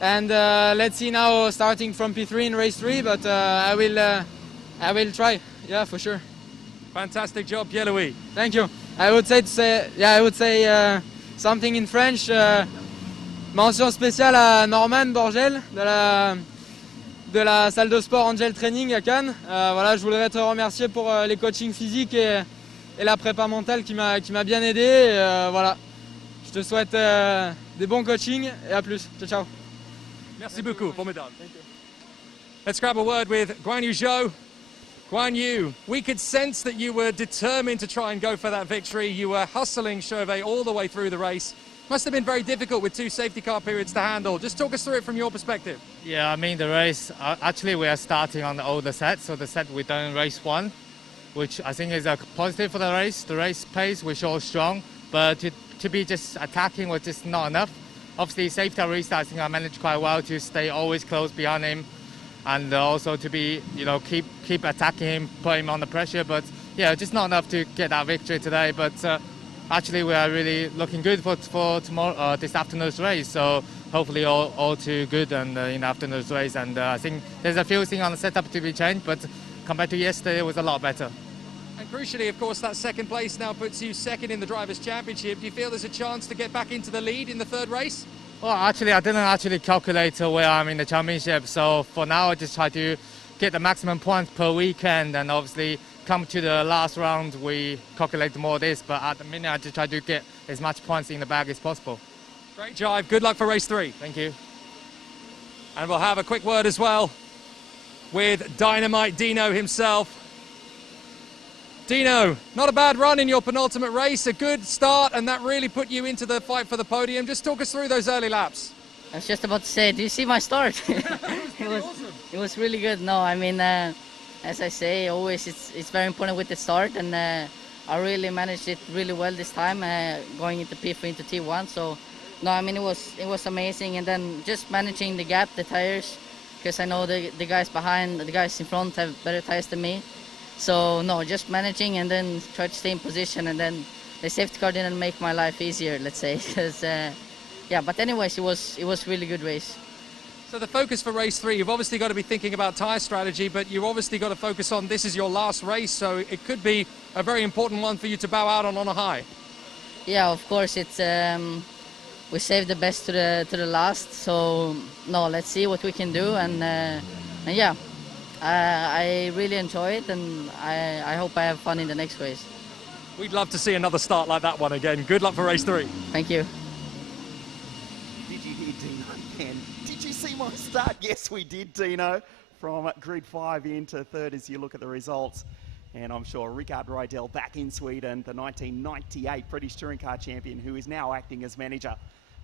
and let's see now, starting from P3 in race 3. But I will try. Yeah, for sure. Fantastic job, Pierre-Louis. Thank you. I would say something in French. Mention spéciale à Norman Borgel de la salle de sport Angel Training à Cannes. Voilà, je voudrais te remercier pour les coachings physiques et la prépa mentale qui m'a bien aidé. Voilà, je te souhaite des bons coachings et à plus. Ciao, ciao. Merci beaucoup. Formidable. Let's grab a word with Guan Yu Zhou. Guan Yu, we could sense that you were determined to try and go for that victory. You were hustling Chauvet all the way through the race. Must have been very difficult with 2 safety car periods to handle. Just talk us through it from your perspective. Yeah, I mean the race, actually we are starting on the older set, so the set we done in race 1, which I think is a positive for the race. The race pace we show strong, but to be just attacking was just not enough. Obviously safety car restart, I think I managed quite well to stay always close behind him, and also to be, keep attacking him, put him on the pressure, but yeah, just not enough to get that victory today. But actually we are really looking good for tomorrow, this afternoon's race, so hopefully all too good and in afternoon's race. And I think there's a few things on the setup to be changed, but compared to yesterday it was a lot better. And crucially, of course, that second place now puts you second in the Drivers' Championship. Do you feel there's a chance to get back into the lead in the third race? Well, actually, I didn't actually calculate where I'm in the championship. So for now, I just try to get the maximum points per weekend, and obviously come to the last round, we calculate more of this. But at the minute, I just try to get as much points in the bag as possible. Great drive. Good luck for race 3. Thank you. And we'll have a quick word as well with Dynamite Dino himself. Dino, not a bad run in your penultimate race, a good start, and that really put you into the fight for the podium. Just talk us through those early laps. I was just about to say, do you see my start? It was really good. No, I mean, as I say, always it's very important with the start, and I really managed it really well this time, going into P3 into T1. So, no, I mean, it was amazing, and then just managing the gap, the tires, because I know the guys behind, the guys in front have better tires than me. So no, just managing and then try to stay in position, and then the safety car didn't make my life easier, let's say. Because yeah, but anyways, it was really good race. So the focus for race 3, you've obviously got to be thinking about tyre strategy, but you've obviously got to focus on this is your last race, so it could be a very important one for you to bow out on a high. Yeah, of course, it's we saved the best to the last. So no, let's see what we can do, and yeah. I really enjoy it, and I hope I have fun in the next race. We'd love to see another start like that one again. Good luck for race 3. Thank you. Did you hear Dino again? Did you see my start? Yes, we did, Dino. From grid 5 into third as you look at the results. And I'm sure Rickard Rydell back in Sweden, the 1998 British Touring Car champion, who is now acting as manager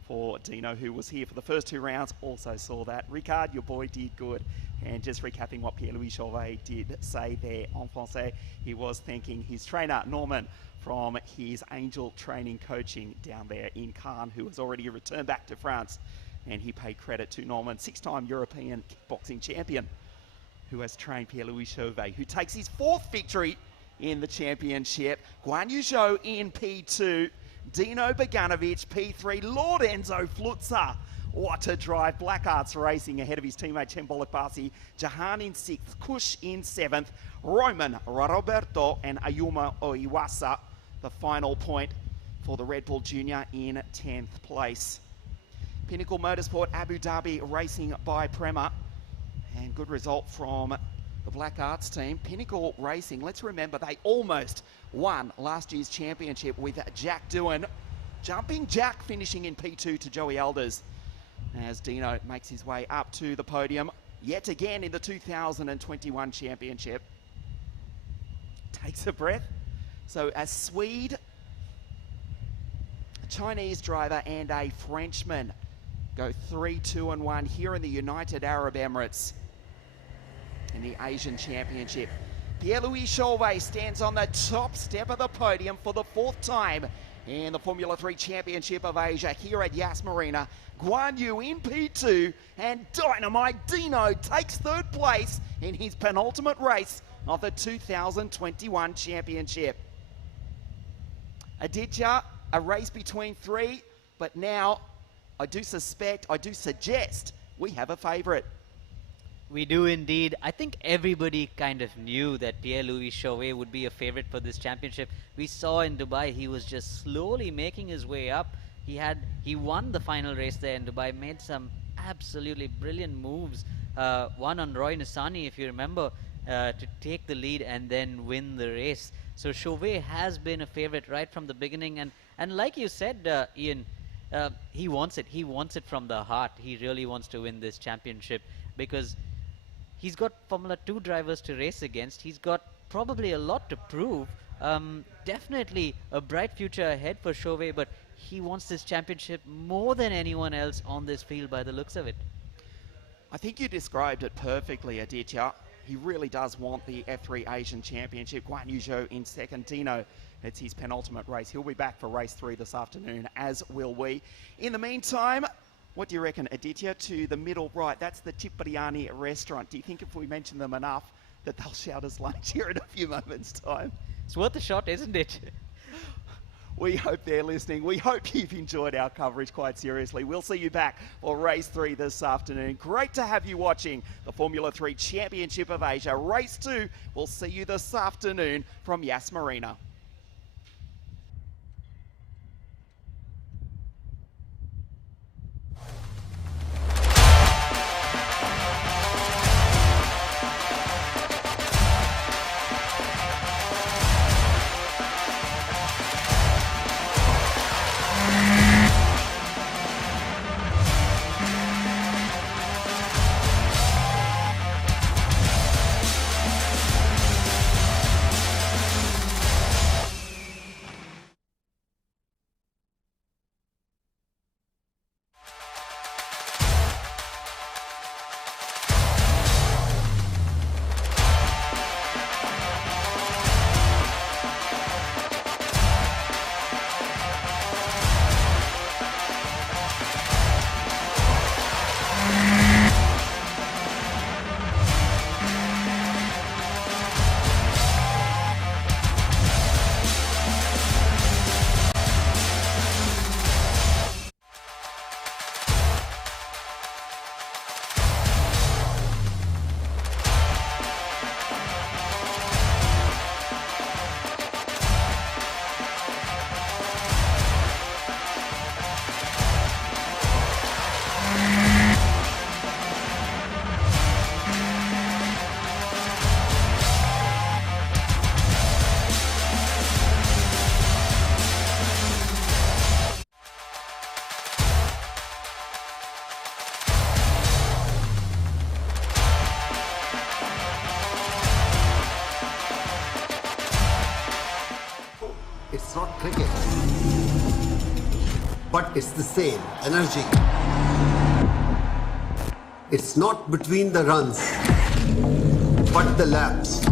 for Dino, who was here for the first 2 rounds, also saw that. Rickard, your boy did good. And just recapping what Pierre-Louis Chauvet did say there en français, he was thanking his trainer, Norman, from his Angel Training Coaching down there in Cannes, who has already returned back to France. And he paid credit to Norman, 6-time European kickboxing champion, who has trained Pierre-Louis Chauvet, who takes his 4th victory in the championship. Guan Yu Zhou in P2, Dino Beganovic P3, Lord Enzo Flutzer. What a drive. Black Arts Racing ahead of his teammate Chen Bologmasi. Jehan in 6th, Kush in 7th, Roman Roberto and Ayuma Oiwasa, the final point for the Red Bull Junior in 10th place. Pinnacle Motorsport Abu Dhabi racing by Prema, and good result from the Black Arts team. Pinnacle Racing, let's remember they almost won last year's championship with Jack Doohan. Jumping Jack finishing in P2 to Joey Alders, as Dino makes his way up to the podium yet again in the 2021 championship. Takes a breath. So a Swede, a Chinese driver and a Frenchman go 3, 2 and 1 here in the United Arab Emirates in the Asian Championship. Pierre-Louis Chauvet stands on the top step of the podium for the 4th time in the Formula 3 Championship of Asia here at Yas Marina. Guan Yu in P2, and Dynamite Dino takes 3rd place in his penultimate race of the 2021 championship. Aditya, a race between 3, but now I do suggest we have a favourite. We do indeed. I think everybody kind of knew that Pierre-Louis Chauvet would be a favorite for this championship. We saw in Dubai he was just slowly making his way up. He won the final race there in Dubai, made some absolutely brilliant moves. One on Roy Nissany, if you remember, to take the lead and then win the race. So Chauvet has been a favorite right from the beginning, and like you said, Ian, he wants it. He wants it from the heart. He really wants to win this championship because he's got Formula 2 drivers to race against. He's got probably a lot to prove. Definitely a bright future ahead for Chauvet, but he wants this championship more than anyone else on this field by the looks of it. I think you described it perfectly, Aditya. He really does want the F3 Asian Championship. Guan Yu Zhou in 2nd. Dino, it's his penultimate race. He'll be back for race 3 this afternoon, as will we. In the meantime, what do you reckon, Aditya, to the middle right? That's the Cipriani restaurant. Do you think if we mention them enough that they'll shout us lunch here in a few moments' time? It's worth a shot, isn't it? We hope they're listening. We hope you've enjoyed our coverage quite seriously. We'll see you back for race 3 this afternoon. Great to have you watching the Formula 3 Championship of Asia. Race 2, we'll see you this afternoon from Yas Marina. It's not cricket, but it's the same energy. It's not between the runs, but the laps.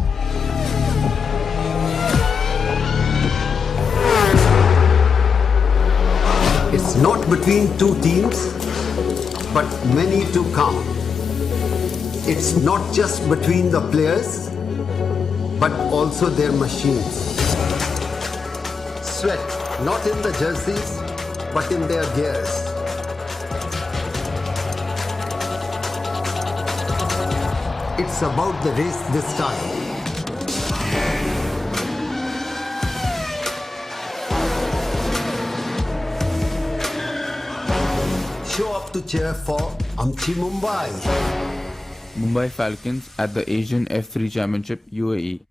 It's not between two teams, but many to come. It's not just between the players, but also their machines. Sweat, not in the jerseys, but in their gears. It's about the race this time. Show up to cheer for Amchi Mumbai. Mumbai Falcons at the Asian F3 Championship UAE.